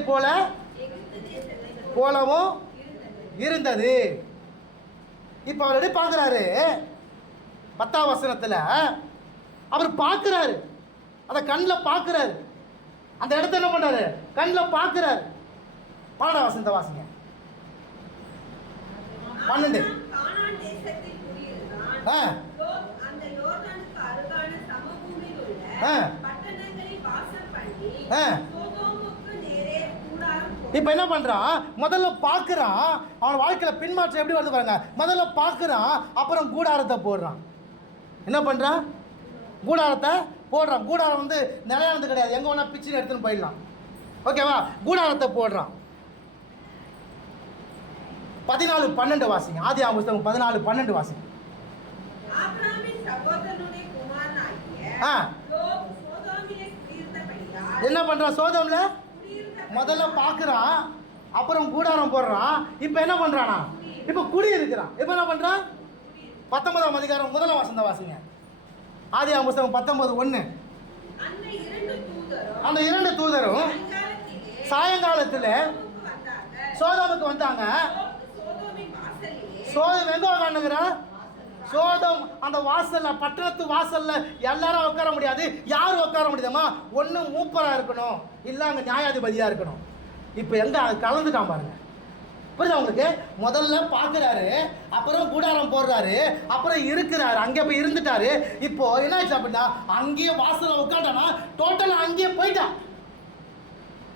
போலவும் இருந்தது. இப்போ அவர் எப்படி பார்க்குறாரு? 10ஆம் வசனத்தில் அவர் பார்க்குறாரு, அதை கண்ணில் பார்க்குறாரு. அந்த இடத்த என்ன பண்ணுறாரு? கண்ணில் பார்க்குறாரு. 12ஆம் வசனத்தை வாசிங்க. 12. கானான் தேசத்தில் குடியிருந்தான். லோத் அந்த யோர்தானுக்கு அருகான சமபூமியில் உள்ள பட்டணங்களில் வாசம் பண்ணி சோதோமுக்கு நேரே கூடாரம் போட்டான். இப்போ என்ன பண்ணுறான்? முதல்ல பார்க்குறான். அவன் வாழ்க்கையில் பின்மாற்றம் எப்படி வருது பாருங்க. முதல்ல பார்க்குறான், அப்புறம் கூடாரத்தை போடுறான். என்ன பண்ணுறான்? கூடாரத்தை போடுறான். கூடாரம் வந்து நிலையானது கிடையாது, எங்கே வேணா பிச்சு எடுத்துன்னு போயிடலாம். ஓகேவா? கூடாரத்தை போடுறான். 14:12 வாசிங்க. ஆதியாகமம் புத்தகம் 14:12 வாசிங்க. ஆபிரகாமின் சகோதரனுடைய குமாரனாகிய லோத் சோதோமிலே குடியிருந்தபடியால் என்ன பண்ணுறான்? சோதோம்ல முதல்ல பார்க்குறான், அப்புறம் கூடாரம் போடுறான். இப்போ என்ன பண்ணுறானா? இப்போ குடி இருக்கிறான். இப்போ என்ன பண்ணுறான்? 19ஆம் அதிகாரம் 1ஆம் வசனத்தை வாசிங்க. ஆதியாகமம் புத்தகம் 19:1. அந்த 2 தூதரும் சாயங்காலத்தில் சோதோமுக்கு வந்தாங்க. சோதம் எங்க உட்காந்துங்கிறான்? சோதம் அந்த வாசல்ல, பட்டணத்து வாசல்ல எல்லாரும் உட்கார முடியாது. யாரும் உட்கார முடியாதுமா? ஒன்று மூப்பரா இருக்கணும், இல்லை அங்கே நியாயாதிபதியா இருக்கணும். இப்போ எங்க கலந்துட்டான் பாருங்க. புரியுதா உங்களுக்கு? முதல்ல பார்க்குறாரு, அப்புறம் கூடாரம் போடுறாரு, அப்புறம் இருக்கிறாரு, அங்கே போய் இருந்துட்டாரு. இப்போ என்ன ஆச்சு அப்படின்னா, அங்கேயே வாசல்ல உட்காண்டானா டோட்டலாக அங்கேயே போயிட்டான்.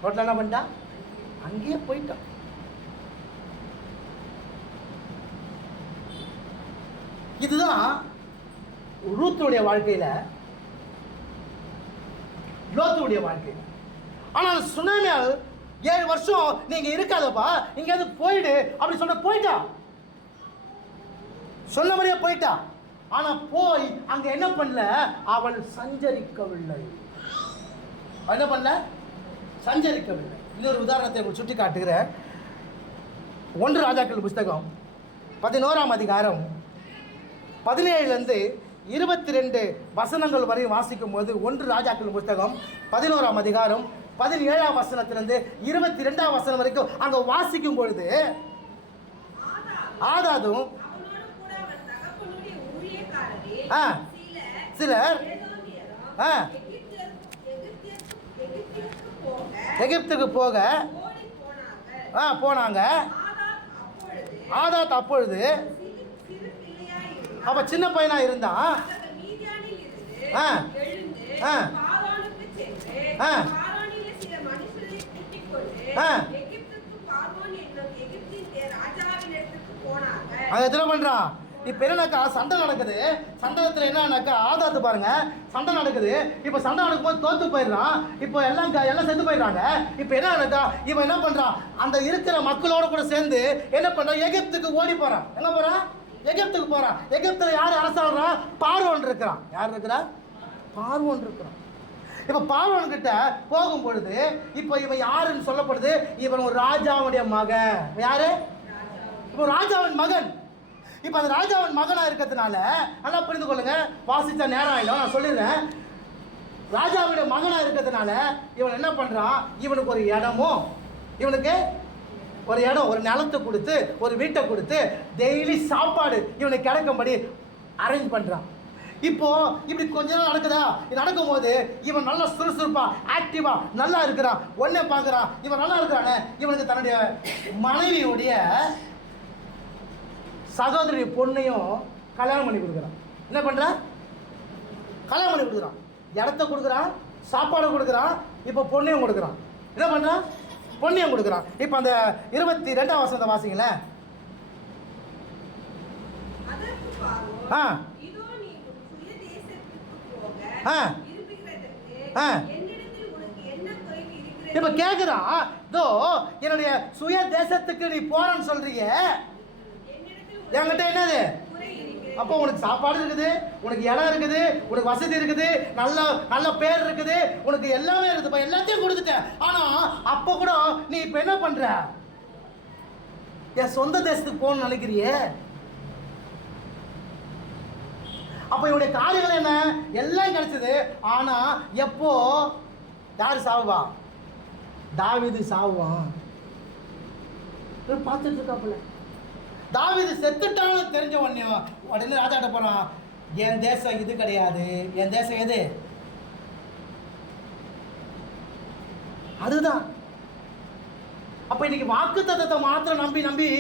டோட்டலாக என்ன பண்ணிட்டான்? அங்கேயே போயிட்டான். இதுதான் ரூத்துடைய வாழ்க்கையில், லோத்துடைய வாழ்க்கையில். ஆனால் சுனாமியால் 7 வருஷம் நீங்க இருக்காதப்பா, இங்கேருந்து போயிடு அப்படி சொன்ன போயிட்டா, சொன்ன மாதிரியே போயிட்டா. ஆனா போய் அங்க என்ன பண்ணல? அவள் சஞ்சரிக்கவில்லை. என்ன பண்ணல? சஞ்சரிக்கவில்லை. இன்னொரு உதாரணத்தை சுட்டி காட்டுகிறேன். 1 ராஜாக்கள் புஸ்தகம் 11ஆம் அதிகாரம் 17 22 வசனங்கள் வரை வாசிக்கும் போது, 1 ராஜாக்கள் புஸ்தகம் 11ஆம் அதிகாரம் 17ஆம் வசனத்திலிருந்து 22ஆம் வசனம் வரைக்கும் அங்க வாசிக்கும் பொழுது, ஆதாதும் சிலர் எகிப்துக்கு போக போனாங்க. ஆதாத் அப்பொழுது அப்ப சின்ன பையனா இருந்தான். என்ன பண்றான்? இப்ப என்னன்னாக்கா சண்டை நடக்குது. சண்டகத்துல என்னன்னாக்கா ஆதாத்து பாருங்க, சண்டை நடக்குது. இப்ப சண்டை நடக்கும்போது தோத்து போயிடுறான். இப்போ எல்லாம் செத்து போயிடுறாங்க. இப்ப என்னன்னாக்கா இவன் என்ன பண்றான்? அந்த இருக்கிற மக்களோட கூட சேர்ந்து என்ன பண்றான்? எகிப்துக்கு ஓடி போறான். எங்க போறான்? எகிப்துக்கு போறான். எகிப்துல யார் அரசாள்றான்? பார்வோன் இருக்கிறான். யார் இருக்கிறா? பார்வோன் இருக்கிறான். இப்ப பார்வோன் கிட்ட போகும் பொழுது இப்ப இவன் யாருன்னு சொல்லப்படுது? இவன் ஒரு ராஜாவுடைய மகன். யாரு? இப்போ ராஜாவின் மகன். இப்ப அந்த ராஜாவின் மகனா இருக்கிறதுனால நல்லா புரிந்து கொள்ளுங்க, வாசிச்ச நேரம் ஆயிடும், நான் சொல்லிடுறேன். ராஜாவுடைய மகனா இருக்கிறதுனால இவன் என்ன பண்றான்? இவனுக்கு ஒரு இடமும், இவனுக்கு ஒரு இடம், ஒரு நிலத்தை கொடுத்து, ஒரு வீட்டை கொடுத்து, டெய்லி சாப்பாடு இவனுக்கு கிடைக்கும்படி அரேஞ்ச் பண்றான். இப்போ இப்படி கொஞ்ச நாள் நடக்குதா? இது நடக்கும் போது இவன் நல்லா சுறுசுறுப்பா, ஆக்டிவா நல்லா இருக்கிறான். ஒன்னே பார்க்கறான், இவன் நல்லா இருக்கிறானே, இவனுக்கு தன்னுடைய மனைவியுடைய சகோதரி பொண்ணையும் கல்யாணம் பண்ணி கொடுக்குறான். என்ன பண்றான்? கல்யாணம் பண்ணி கொடுக்குறான். இடத்த கொடுக்குறான், சாப்பாடு கொடுக்குறான், இப்போ பொண்ணையும் கொடுக்குறான். என்ன பண்றான்? பொண்ணையும் கொடுக்குறான். இப்போ அந்த 22ஆம் வசனத்தை வாசிங்களேன். இப்ப கேக்குறான், இதோ என்னுடைய சுய தேசத்துக்கு நீ போறன்னு சொல்றீங்க, என்கிட்ட என்னது? அப்போ உனக்கு சாப்பாடு இருக்குது, உனக்கு இடம் இருக்குது, உனக்கு வசதி இருக்குது, நல்ல நல்ல பேர் இருக்குது, உனக்கு எல்லாமே இருக்குதுப்பா, எல்லாத்தையும் கொடுத்துட்டேன். ஆனா அப்போ கூட நீ இப்ப என்ன பண்ற? என் சொந்த தேசத்துக்கு போகணும்னு நினைக்கிறியே. அப்போ இவருடைய காரியங்கள் என்ன? எல்லாம் கிடைச்சது. ஆனா எப்போ யார் சாவுவா? தாவீது சாவுவான். பார்த்துட்டு இருக்காப்புல. தாவீது செத்துட்டான்னு தெரிஞ்ச உடனே ராஜாட்ட போறான். என் தேசம் இது கிடையாது. என் தேசம் எது? அதுதான். அப்ப இன்னைக்கு வாக்கு தத்தத்தை மாத்திரம் நம்பி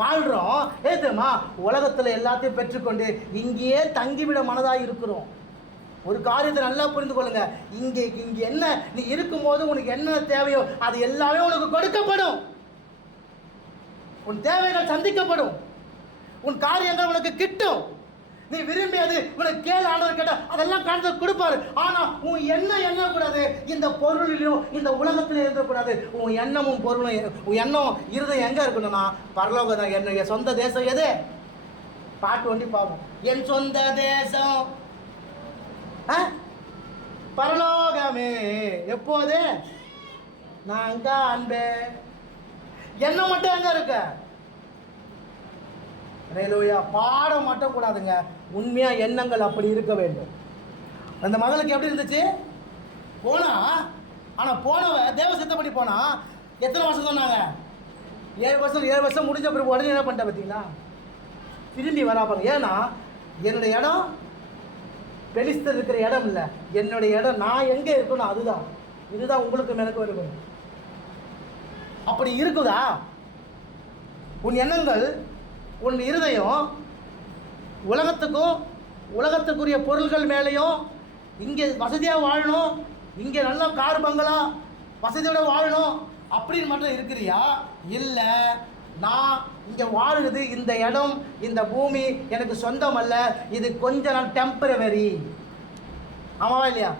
வாழ்றோம். தெரியுமா? உலகத்துல எல்லாத்தையும் பெற்றுக்கொண்டு இங்கேயே தங்கிவிட மனதாய் இருக்கிறோம். ஒரு காரியத்தை நல்லா புரிந்து கொள்ளுங்க. இங்கே என்ன நீ இருக்கும்போது உனக்கு என்ன தேவையோ அது எல்லாமே உனக்கு கொடுக்கப்படும். உன் தேவைகள் சந்திக்கப்படும். உன் காரியங்கள் உனக்கு கிட்டும். நீ விரும்பியது உனக்கு கேள் ஆண்டவர் கேட்ட அதெல்லாம் காரணத்தை கொடுப்பாரு. ஆனா உன் எண்ணம் கூடாது இந்த பொருளிலும் இந்த உலகத்திலே இருக்கக்கூடாது. உன் எண்ணமும் பொருளும், உன் எண்ணம் இருதயம் எங்க இருக்கணும்னா பரலோகம் தான். என்னுடைய சொந்த தேசம் எது? பாட்டு ஒண்டி பாப்போம். என் சொந்த தேசம் பரலோகமே எப்போது நான் அங்க அன்பே. எண்ணம் மட்டும் எங்க இருக்க? பாடம் மட்டும் கூடாதுங்க. உண்மையா எண்ணங்கள் அப்படி இருக்க வேண்டும். அந்த மகளுக்கு எப்படி இருந்துச்சு? போனா, ஆனா போனவ தேவ சித்தப்படி போனா எத்தனை வருஷம் சொன்னாங்க? 7 வருஷம். 7 வருஷம் முடிஞ்ச பிறகு உடனே என்ன பண்ணிட்ட பார்த்தீங்களா? திரும்பி வராப்பாங்க. ஏன்னா என்னுடைய இடம் பெலிஸ்தர் இருக்கிற இடம் இல்லை. என்னுடைய இடம் நான் எங்கே இருக்கணும் அதுதான். இதுதான் உங்களுக்கு எனக்கு இருக்கும். அப்படி இருக்குதா? உன் எண்ணங்கள், உன் இருதயம் உலகத்துக்கும் உலகத்துக்குரிய பொருள்கள் மேலேயும் இங்கே வசதியாக வாழணும், இங்கே நல்ல கார் பங்களா வசதியோட வாழணும் அப்படின்னு மட்டும் இருக்கிறியா? இல்லை, நான் இங்கே வாழுறது இந்த இடம் இந்த பூமி எனக்கு சொந்தம் அல்ல, இது கொஞ்ச நாள் டெம்பரவரி. ஆமாவா இல்லையா?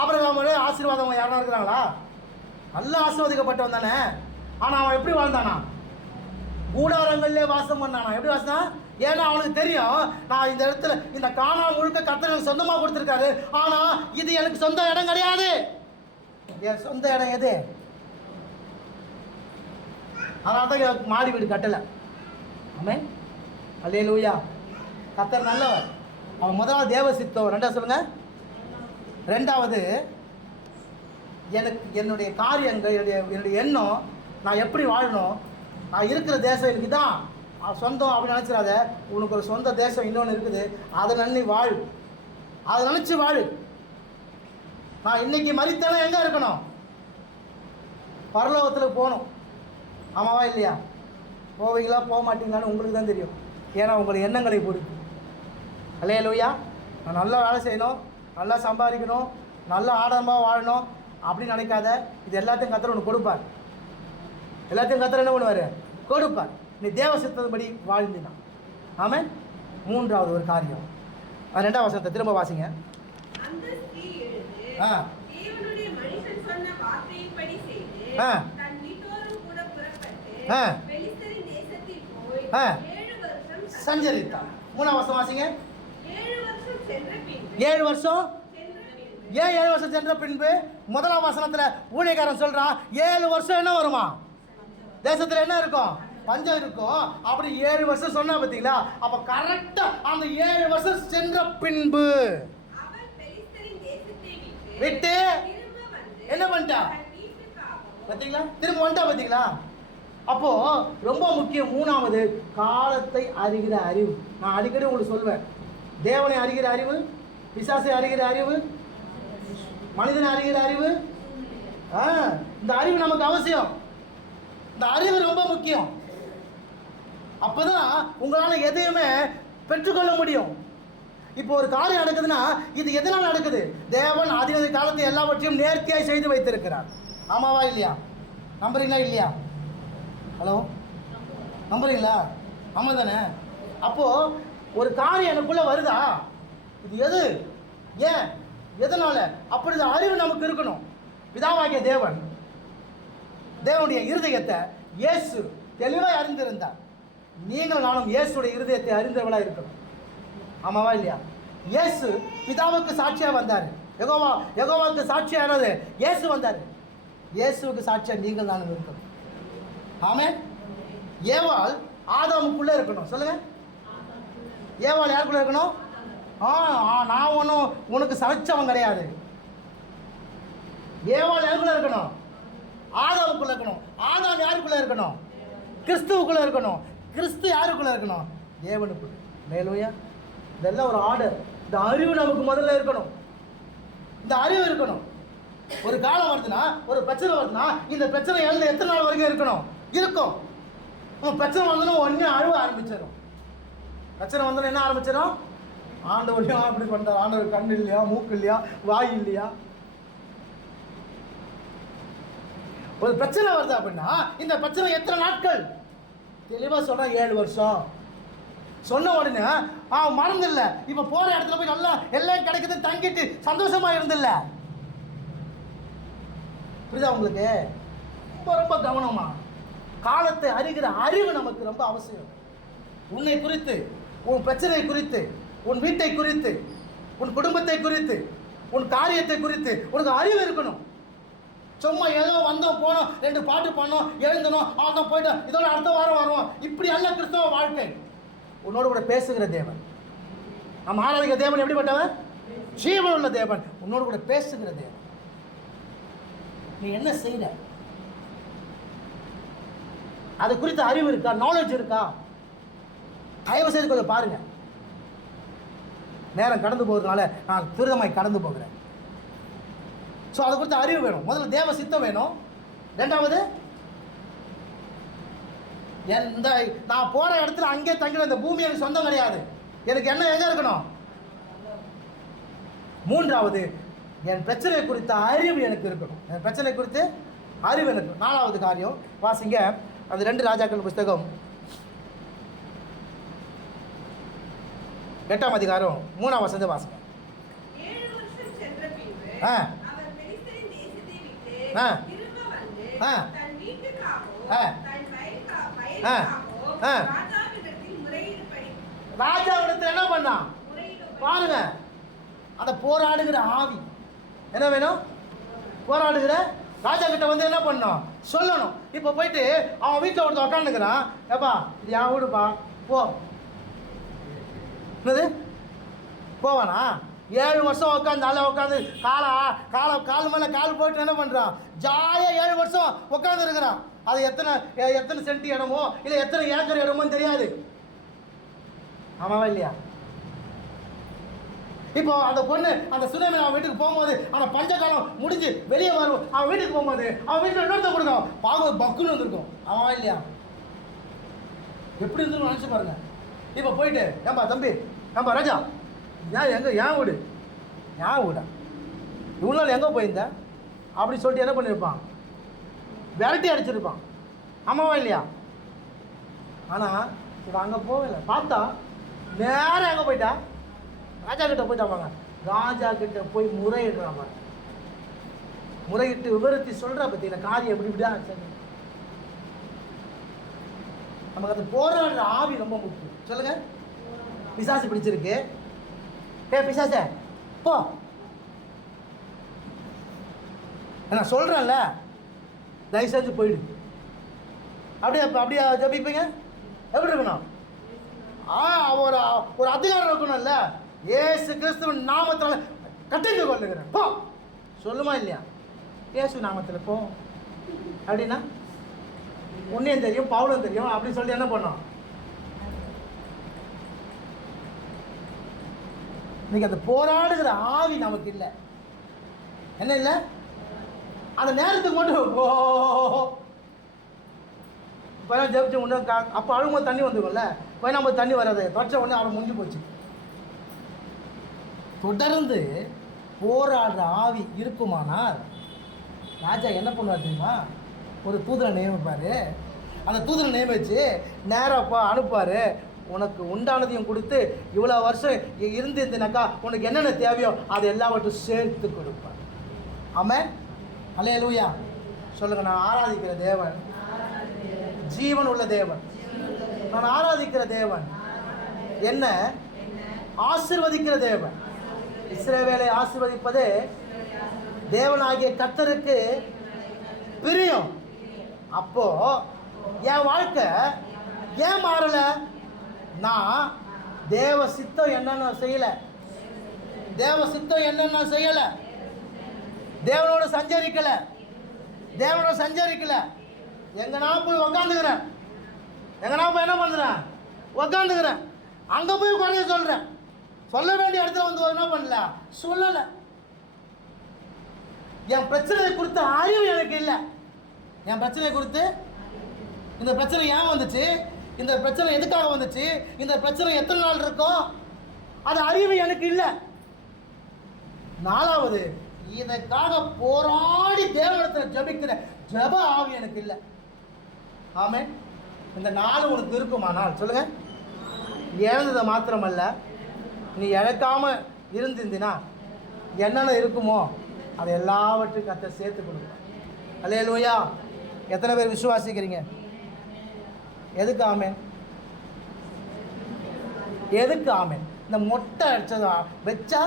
ஆபிரகாமோட ஆசீர்வாதம் யாரா இருக்கிறாங்களா? நல்லா ஆசீர்வதிக்கப்பட்டவன் தானே. ஆனால் அவன் எப்படி வாழ்ந்தானா? கூடாரங்கள்லே வாசம் பண்ணானா. எப்படி வாசம்? ஏன்னா அவனுக்கு தெரியும் நான் இந்த இடத்துல இந்த கானான் முழுக்க கர்த்தர் எனக்கு சொந்தமாக கொடுத்துருக்காரு. ஆனால் இது எனக்கு சொந்த இடம் கிடையாது. என் சொந்த இடம் எது? அதனால தான் மாடி வீடு கட்டலை. ஆமே அல்லேலூயா. கர்த்தர் நல்லவர். அவன் முதலாவது தேவ சித்தம். ரெண்டாவது சொல்லுங்க. ரெண்டாவது எனக்கு என்னுடைய காரியங்கள், என்னுடைய எண்ணம், நான் எப்படி வாழணும், நான் இருக்கிற தேசம் எனக்கு தான் சொந்தம் அப்படின்னு நினச்சிடாத. உனக்கு ஒரு சொந்த தேசம் இன்னொன்று இருக்குது, அதை நினைச்சு வாழ். அதை நினச்சி வாழ். நான் இன்னைக்கு மரித்தாலும் எங்கே இருக்கணும்? பரலோகத்தில் போகணும். ஆமாவா இல்லையா? போவீங்களா போக மாட்டீங்களான்னு உங்களுக்கு தான் தெரியும். ஏன்னா உங்களை எண்ணங்களை பொறுத்து. அல்லேலூயா. நான் நல்லா வேலை செய்யணும், நல்லா சம்பாதிக்கணும், நல்லா ஆடம்பரமாக வாழணும் அப்படின்னு நினைக்காத. இது எல்லாத்தையும் கர்த்தர் உனக்கு கொடுப்பார். எல்லாத்தையும் கர்த்தர் என்ன பண்ணுவார்? கொடுப்பார். நீ தேவ சித்தப்படி வாழ்ந்தினா. ஆமென். மூன்றாவது ஒரு காரியம், 2ஆம் வசனத்தை திரும்ப வாசிங்க. அந்த ஸ்திரீ எழுந்து ஆ தேவனுடைய மனுஷன் சொன்ன வார்த்தையின்படி செய்து தன் வீட்டோரும் கூட புறப்பட்டு பெலிஸ்தரின் தேசத்தில் போய் 7 வருஷம் சஞ்சரித்தார். 3ஆம் வசனம் வாசிங்க. 7 வருஷம் சென்ற பின்பு 7 வருஷம் ஏன் 7 வருஷம் சென்ற பின்பு? 1ஆம் வசனத்தில் ஊழியக்காரன் சொல்றான் 7 வருஷம் என்ன வருமா? தேசத்தில் என்ன இருக்கும்? பஞ்சம் இருக்கும். அப்படி 7 வருஷம் சொன்னா பார்த்தீங்களா? அப்ப கரெக்டா அந்த 7 வருஷம் சென்ற பின்பு அவள் பெலிஸ்தரின் தேசத்தை விட்டு திரும்ப வந்து என்ன பண்ணிட்டா பார்த்தீங்களா? திரும்ப வந்துட்டா பார்த்தீங்களா? அப்போ ரொம்ப முக்கியம். 3வது காலத்தை அறிகிற அறிவு. நான் அடிக்கடி உங்களுக்கு சொல்வேன், தேவனை அறிகிற அறிவு, பிசாசை அறிகிற அறிவு, மனிதனை அறிகிற அறிவு. இந்த அறிவு நமக்கு அவசியம். இந்த அறிவு ரொம்ப முக்கியம். அப்பதான் உங்களால் எதையுமே பெற்றுக்கொள்ள முடியும். இப்போ ஒரு காரியம் நடக்குதுன்னா இது எதனால் நடக்குது? தேவன் ஆதியாகம காலத்தை எல்லாவற்றையும் நேர்த்தியாய் செய்து வைத்திருக்கிறார். ஆமாவா இல்லையா? நம்புறீங்களா இல்லையா? ஹலோ, நம்புறீங்களா? ஆமாம் தானே? அப்போது ஒரு காரியம் எனக்குள்ளே வருதா? இது எது? ஏன்? எதனால்? அப்படி அறிவு நமக்கு இருக்கணும். பிதாவாகிய தேவனுடைய இருதயத்தை இயேசு தெளிவாக அறிந்திருந்தார். நீங்கள் நானும் இயேசுடைய இருதயத்தை அறிந்தவளாக இருக்கணும். ஆமாவா இல்லையா? இயேசு பிதாவுக்கு சாட்சியாக வந்தார். யெகோவாவுக்கு சாட்சியானது இயேசு வந்தார். இயேசுவுக்கு சாட்சியாக நீங்கள் நானும் இருக்கணும். ஆமென். ஏவாள் ஆதாமுக்குள்ளே இருக்கணும். சொல்லுங்க. ஏவாள் யாருக்குள்ளே இருக்கணும்? நான் ஒன்றும் உனக்கு சமைச்சவன் கிடையாது. ஏவாள் யாருக்குள்ள இருக்கணும்? ஆதாமுக்குள்ள இருக்கணும். ஆதாம் யாருக்குள்ள இருக்கணும்? கிறிஸ்துவுக்குள்ள இருக்கணும். கிறிஸ்து யாருக்குள்ள இருக்கணும்? தேவனுக்குள்ள. ஹல்லேலூயா. இதெல்லாம் ஒரு ஆர்டர். இந்த அறிவு நமக்கு முதல்ல இருக்கணும். இந்த அறிவு இருக்கணும். ஒரு காலம் வருதுன்னா, ஒரு பிரச்சனை வருதுன்னா, இந்த பிரச்சனை எழுத எத்தனை நாள் வரைக்கும் இருக்கணும்? இருக்கும். பிரச்சனை வந்தோன்னா ஒன்றே அழுவ ஆரம்பிச்சிடும். பிரச்சனை வந்தோன்னா என்ன ஆரம்பிச்சிடும்? ஆண்டவரையும் அப்படி பண்ணுறார், ஆண்டவர் கண் இல்லையா, மூக்கு இல்லையா, வாய் இல்லையா? ஒரு பிரச்சனை வருது அப்படின்னா இந்த பிரச்சனை எத்தனை நாட்கள்? தெளிவாக சொல்கிறேன், 7 வருஷம். சொன்ன உடனே மறந்துடல. இப்போ போகிற இடத்துல போய் நல்லா எல்லாம் கிடைக்குது, தங்கிட்டு சந்தோஷமா இருந்தில்ல. புரியுதா உங்களுக்கு? ரொம்ப ரொம்ப கவனமா காலத்தை அறிகிற அறிவு நமக்கு ரொம்ப அவசியம். உன்னை குறித்து, உன் பிரச்சனை குறித்து, உன் வீட்டை குறித்து, உன் குடும்பத்தை குறித்து, உன் காரியத்தை குறித்து உனக்கு அறிவு இருக்கணும். சும்மா ஏதோ வந்தோம் போனோம், 2 பாட்டு பண்ணோம், எழுந்தணும், அவன் போயிட்டோம், இதோட அடுத்த வாரம் வருவோம், இப்படி அல்ல கிறிஸ்தவ வாழ்க்கை. உன்னோடு கூட பேசுகிற தேவன். நம்ம ஆராதிக்கிற தேவன் எப்படிப்பட்டவன்? ஜீவன் உள்ள தேவன். உன்னோடு கூட பேசுகிற தேவன். நீ என்ன செய்யற? அது குறித்த அறிவு இருக்கா? நாலேஜ் இருக்கா? தயவு செய்து கொஞ்சம் பாருங்க. நேரம் கடந்து போகிறதுனால நான் துரிதமாய் கடந்து போகிறேன். ஸோ அது குறித்த அறிவு வேணும். முதல்ல தேவ சித்தம் வேணும். 2வது, இந்த நான் போகிற இடத்துல அங்கே தங்கின இந்த பூமி எனக்கு சொந்தம் கிடையாது. எனக்கு என்ன எங்கே இருக்கணும்? 3வது, என் பிரச்சனை குறித்த அறிவு எனக்கு இருக்கணும். என் பிரச்சனை குறித்து அறிவு எனக்கு. 4வது காரியம் வாசிங்க, அந்த 2 ராஜாக்கள் புஸ்தகம் 8ஆம் அதிகாரம் 3ஆம் வசனத்தை வாசிங்க. 7 வருஷம் சென்ற பின்பு அவர் பெலிஸ்தரின் தேசத்தை விட்டு திரும்ப வந்து தன் வீட்டுக்காகவோ தன் வயலுக்காகவோ ராஜாவிடத்தில் முறையிடும்படி. ராஜாவிடத்தில் என்ன பண்ணான்? பாருங்க, அந்த போராடுகிற ஆவி என்ன வேணும்? போராடுகிற ராஜா கிட்ட வந்து என்ன பண்ணணும்? சொல்லணும். இப்போ போயிட்டு அவன் வீட்டில் ஒருத்தர் உட்காந்துக்கிறான். ஏப்பா இது என் வீடுப்பா, போ. என்னது போவானா? 7 வருஷம் உட்காந்து நல்லா உட்காந்து கால் மேலே கால் போயிட்டு என்ன பண்ணுறான்? ஜாலியாக 7 வருஷம் உட்காந்து இருக்கிறான். அது எத்தனை சென்ட் இடமோ இல்லை எத்தனை ஏக்கர் இடமோன்னு தெரியாது. ஆமாவா இல்லையா? இப்போ அந்த பொண்ணு அந்த சுனாமி அவன் வீட்டுக்கு போகும்போது, அந்த பஞ்சகாலம் முடிஞ்சு வெளியே வரும், அவன் வீட்டுக்கு போகும்போது அவன் வீட்டில் இன்னொருத்த கொடுக்கும், பாவம் பக்குன்னு வந்திருக்கும். ஆமாவா இல்லையா? எப்படி இருந்துன்னு நினச்சி பாருங்க. இப்போ போயிட்டு, ஏன்பா தம்பி, ஏன்பா ராஜா, ஏன் வீடு வீடா இவ்வளோ நாள் எங்கே போயிருந்த அப்படி சொல்லிட்டு என்ன பண்ணியிருப்பான்? விரட்டி அடிச்சிருப்பான். ஆமாவா இல்லையா? ஆனால் இவன் அங்கே போகல. பார்த்தா நேரம் எங்கே போயிட்டா? ராஜா கிட்ட போயிட்டாங்க. ராஜா கிட்ட போய் முறையிடுறாங்க. முறையிட்டு விவரத்தை சொல்கிறா பற்றின காரியம் எப்படி இப்படியா சரி. நமக்கு அது போராடுற ஆவி ரொம்ப முக்கியம். சொல்லுங்க. பிசாசு பிடிச்சிருக்கு. பிசாச போ, நான் சொல்கிறேன்ல, தயவு செஞ்சு போயிடு. அப்படியே ஜபிப்பீங்க. எப்படி இருக்கணும்? ஒரு அதிகாரம் இருக்கணும்ல. ஏசு கிறிஸ்துவின் நாமத்தில் கட்டிட்டு கொள்ளுகிறேன் போ சொல்லுமா இல்லையா? ஏசு நாமத்தில் போ அப்படின்னா உன்னையும் தெரியும் பவுலும் தெரியும் அப்படின்னு சொல்லி என்ன பண்ணோம்? இன்னைக்கு அந்த போராடுகிற ஆவி நமக்கு இல்லை. என்ன இல்லை? அந்த நேரத்துக்கு மட்டும் இப்போ ஜெபிச்சு உடனே அப்போ அழுகும்போது தண்ணி வந்துருக்கும்ல, நம்ம தண்ணி வராது, தொடச்ச உடனே அவளை முடிஞ்சு போச்சு. தொடர்ந்து போராடுற ஆவி இருக்குமானால் ராஜா என்ன பண்ணுவார் தெரியுமா? ஒரு தூதரை நியமிப்பார். அந்த தூதரை நியமிச்சு நேராக அனுப்புவார். உனக்கு உண்டானதையும் கொடுத்து இவ்வளோ வருஷம் இருந்துனாக்கா உனக்கு என்னென்ன தேவையோ அது எல்லாவற்றையும் சேர்த்து கொடுப்பார். ஆமென். அல்லேலூயா. சொல்லுங்க. நான் ஆராதிக்கிற தேவன் ஜீவன் உள்ள தேவன். நான் ஆராதிக்கிற தேவன் என்ன ஆசீர்வதிக்கிற தேவன். இஸ்ரவேலை ஆசீர்வதிப்பதே தேவனாகிய கர்த்தருக்கு பிரியம். அப்போ என் வாழ்க்கை ஏன் மாறல? நான் தேவ சித்தம் என்னன்னு செய்யல, தேவ சித்தம் என்னன்னு நான் செய்யல, தேவனோட சஞ்சரிக்கல, தேவனோட சஞ்சரிக்கல. எங்கன்னா போய் உக்காந்துக்கிறேன், எங்கன்னா போய் என்ன பண்ணுறேன், உக்காந்துக்கிறேன். அங்கே போய் குறைய சொல்கிறேன். சொல்ல வேண்டிய இடத்துல வந்து என்ன பண்ணல, சொல்லலை. என் பிரச்சனையை குறித்த அறிவு எனக்கு இல்லை. என் பிரச்சனையை குறித்து, இந்த பிரச்சனை ஏன் வந்துச்சு, இந்த பிரச்சனை எதுக்காக வந்துச்சு, இந்த பிரச்சனை எத்தனை நாள் இருக்கும், அது அறிவு எனக்கு இல்லை. 4வது, இதற்காக போராடி தேவனிடத்தில் ஜெபிக்கிற ஜெப ஆவி எனக்கு இல்லை. ஆமென். இந்த 4 உனக்கு இருக்குமானால் சொல்லுங்க. இழந்ததை மாத்திரமல்ல, நீ இழக்காம இருந்திருந்தினா என்னென்ன இருக்குமோ அது எல்லாவற்றுக்கும் கர்த்தர் சேர்த்து கொடுக்கும். அல்லேலூயா. எத்தனை பேர் விசுவாசிக்கிறீங்க? எதுக்கு ஆமென்? எதுக்கு ஆமென்? இந்த மொட்டை அடிச்சதா வச்சா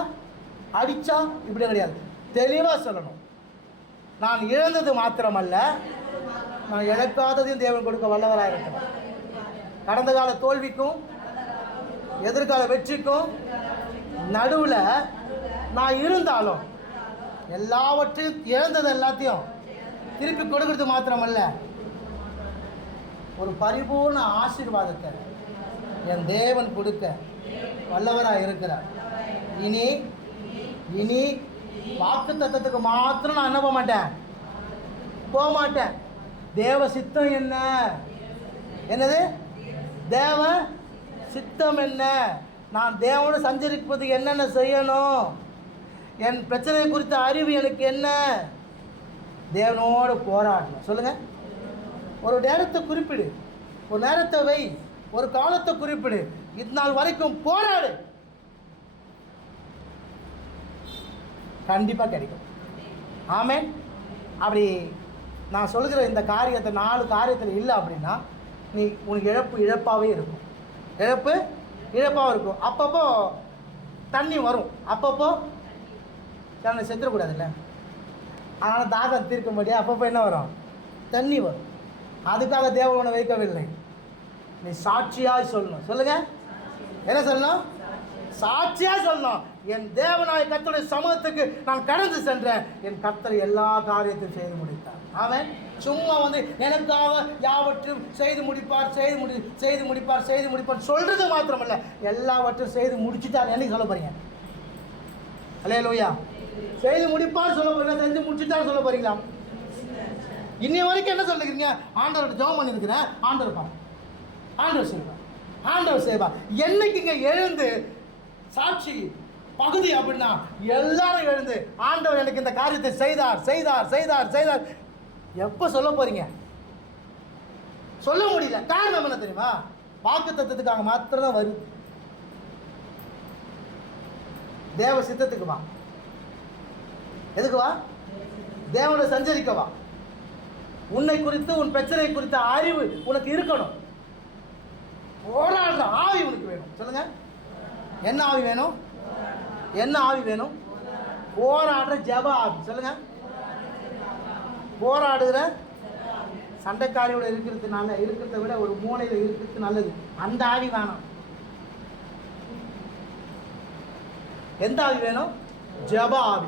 அடிச்சா இப்படி கிடையாது. தெளிவாக சொல்லணும். நான் இழந்தது மாத்திரமல்ல, நான் இழக்காததையும் தேவன் கொடுக்க வல்லவராக இருக்கிறார். கடந்த கால தோல்விக்கும் எதிர்கால வெற்றிக்கும் நடுவில் நான் இருந்தாலும் எல்லாவற்றையும் இழந்தது எல்லாத்தையும் திருப்பி கொடுக்கறது மாத்திரமல்ல, ஒரு பரிபூர்ண ஆசீர்வாதத்தை என் தேவன் கொடுக்க வல்லவராக இருக்கிறார். இனி இனி வாக்கு தத்தத்துக்கு மாத்திரம் நான் என்ன போக மாட்டேன். தேவ சித்தம் என்ன, என்னது தேவ சித்தம் என்ன, நான் தேவனோடு சஞ்சரிப்பது என்னென்ன செய்யணும், என் பிரச்சனை குறித்த அறிவு எனக்கு என்ன, தேவனோடு போராடணும். சொல்லுங்க. ஒரு நேரத்தை குறிப்பிடு, ஒரு நேரத்தை வை, ஒரு காலத்தை குறிப்பிடு, இந்நாள் வரைக்கும் போராடு, கண்டிப்பாக கிடைக்கும். ஆமென். அப்படி நான் சொல்கிற இந்த காரியத்தை 4 காரியத்தில் இல்லை அப்படின்னா நீ உனக்கு இழப்பாகவே இருக்கும். இழப்பாக இருக்கும். அப்பப்போ தண்ணி வரும், அப்பப்போ தண்ணி செத்துடக்கூடாதுல்ல, அதனால் தாகம் தீர்க்கும்படியாக அப்பப்போ என்ன வரும், தண்ணி வரும். அதுக்காக தேவன் உன்னை வைக்கவில்லை. நீ சாட்சியாக சொல்லணும். சொல்லுங்க. என்ன சொல்லணும்? சாட்சியாக சொல்லணும். என் தேவனாய கர்த்தருடைய சமூகத்துக்கு நான் கடந்து சென்றேன், என் கர்த்தர் எல்லா காரியத்தையும் செய்து முடித்தார். ஆமென். சும்மா வந்து எனக்காக யாவற்றையும் செய்து முடிப்பார் சொல்றது மாத்திரமல்ல, எல்லாவற்றையும் செய்து முடிச்சுட்டார். என்னைக்கு சொல்ல போறீங்க? அல்லேலூயா. செய்து முடிப்பார் சொல்ல போறீங்க, செஞ்சு முடிச்சுட்டார் சொல்ல போறீங்களா? இன்னைய வரைக்கும் என்ன சொல்லிக்கிறீங்க? ஆண்டவர்கிட்ட ஜெபம் பண்ணிருக்கிறேன், ஆண்டவர் பாரு, ஆண்டவர் செய்வார். என்னைக்குங்க எழுந்து சாட்சி பகுதி அப்படின்னா எல்லாரும் எழுந்து ஆண்டவர் எனக்கு இந்த காரியத்தை செய்தார் எப்போ சொல்ல போறீங்க? சொல்ல முடியல. காரணம் என்ன தெரியுமா? வாக்கு தத்தத்துக்காக மாத்திரம் தான் வருது. தேவ சித்தத்துக்கு வா. எதுக்கு வா? தேவனை சஞ்சரிக்க வா. உன்னை குறித்து, உன் பிரச்சனை குறித்த அறிவு உனக்கு இருக்கணும். போராடுற ஆவி உனக்கு வேணும். சொல்லுங்க. என்ன ஆவி வேணும்? என்ன ஆவி வேணும்? போராடுற ஜெப ஆவி. சொல்லுங்க. போராடுகிற சண்டைக்காரியோட இருக்கிறத விட ஒரு மூலையில் இருக்கிறது நல்லது. அந்த ஆவி வேணும். எந்த ஆவி வேணும்? ஜெப ஆவி.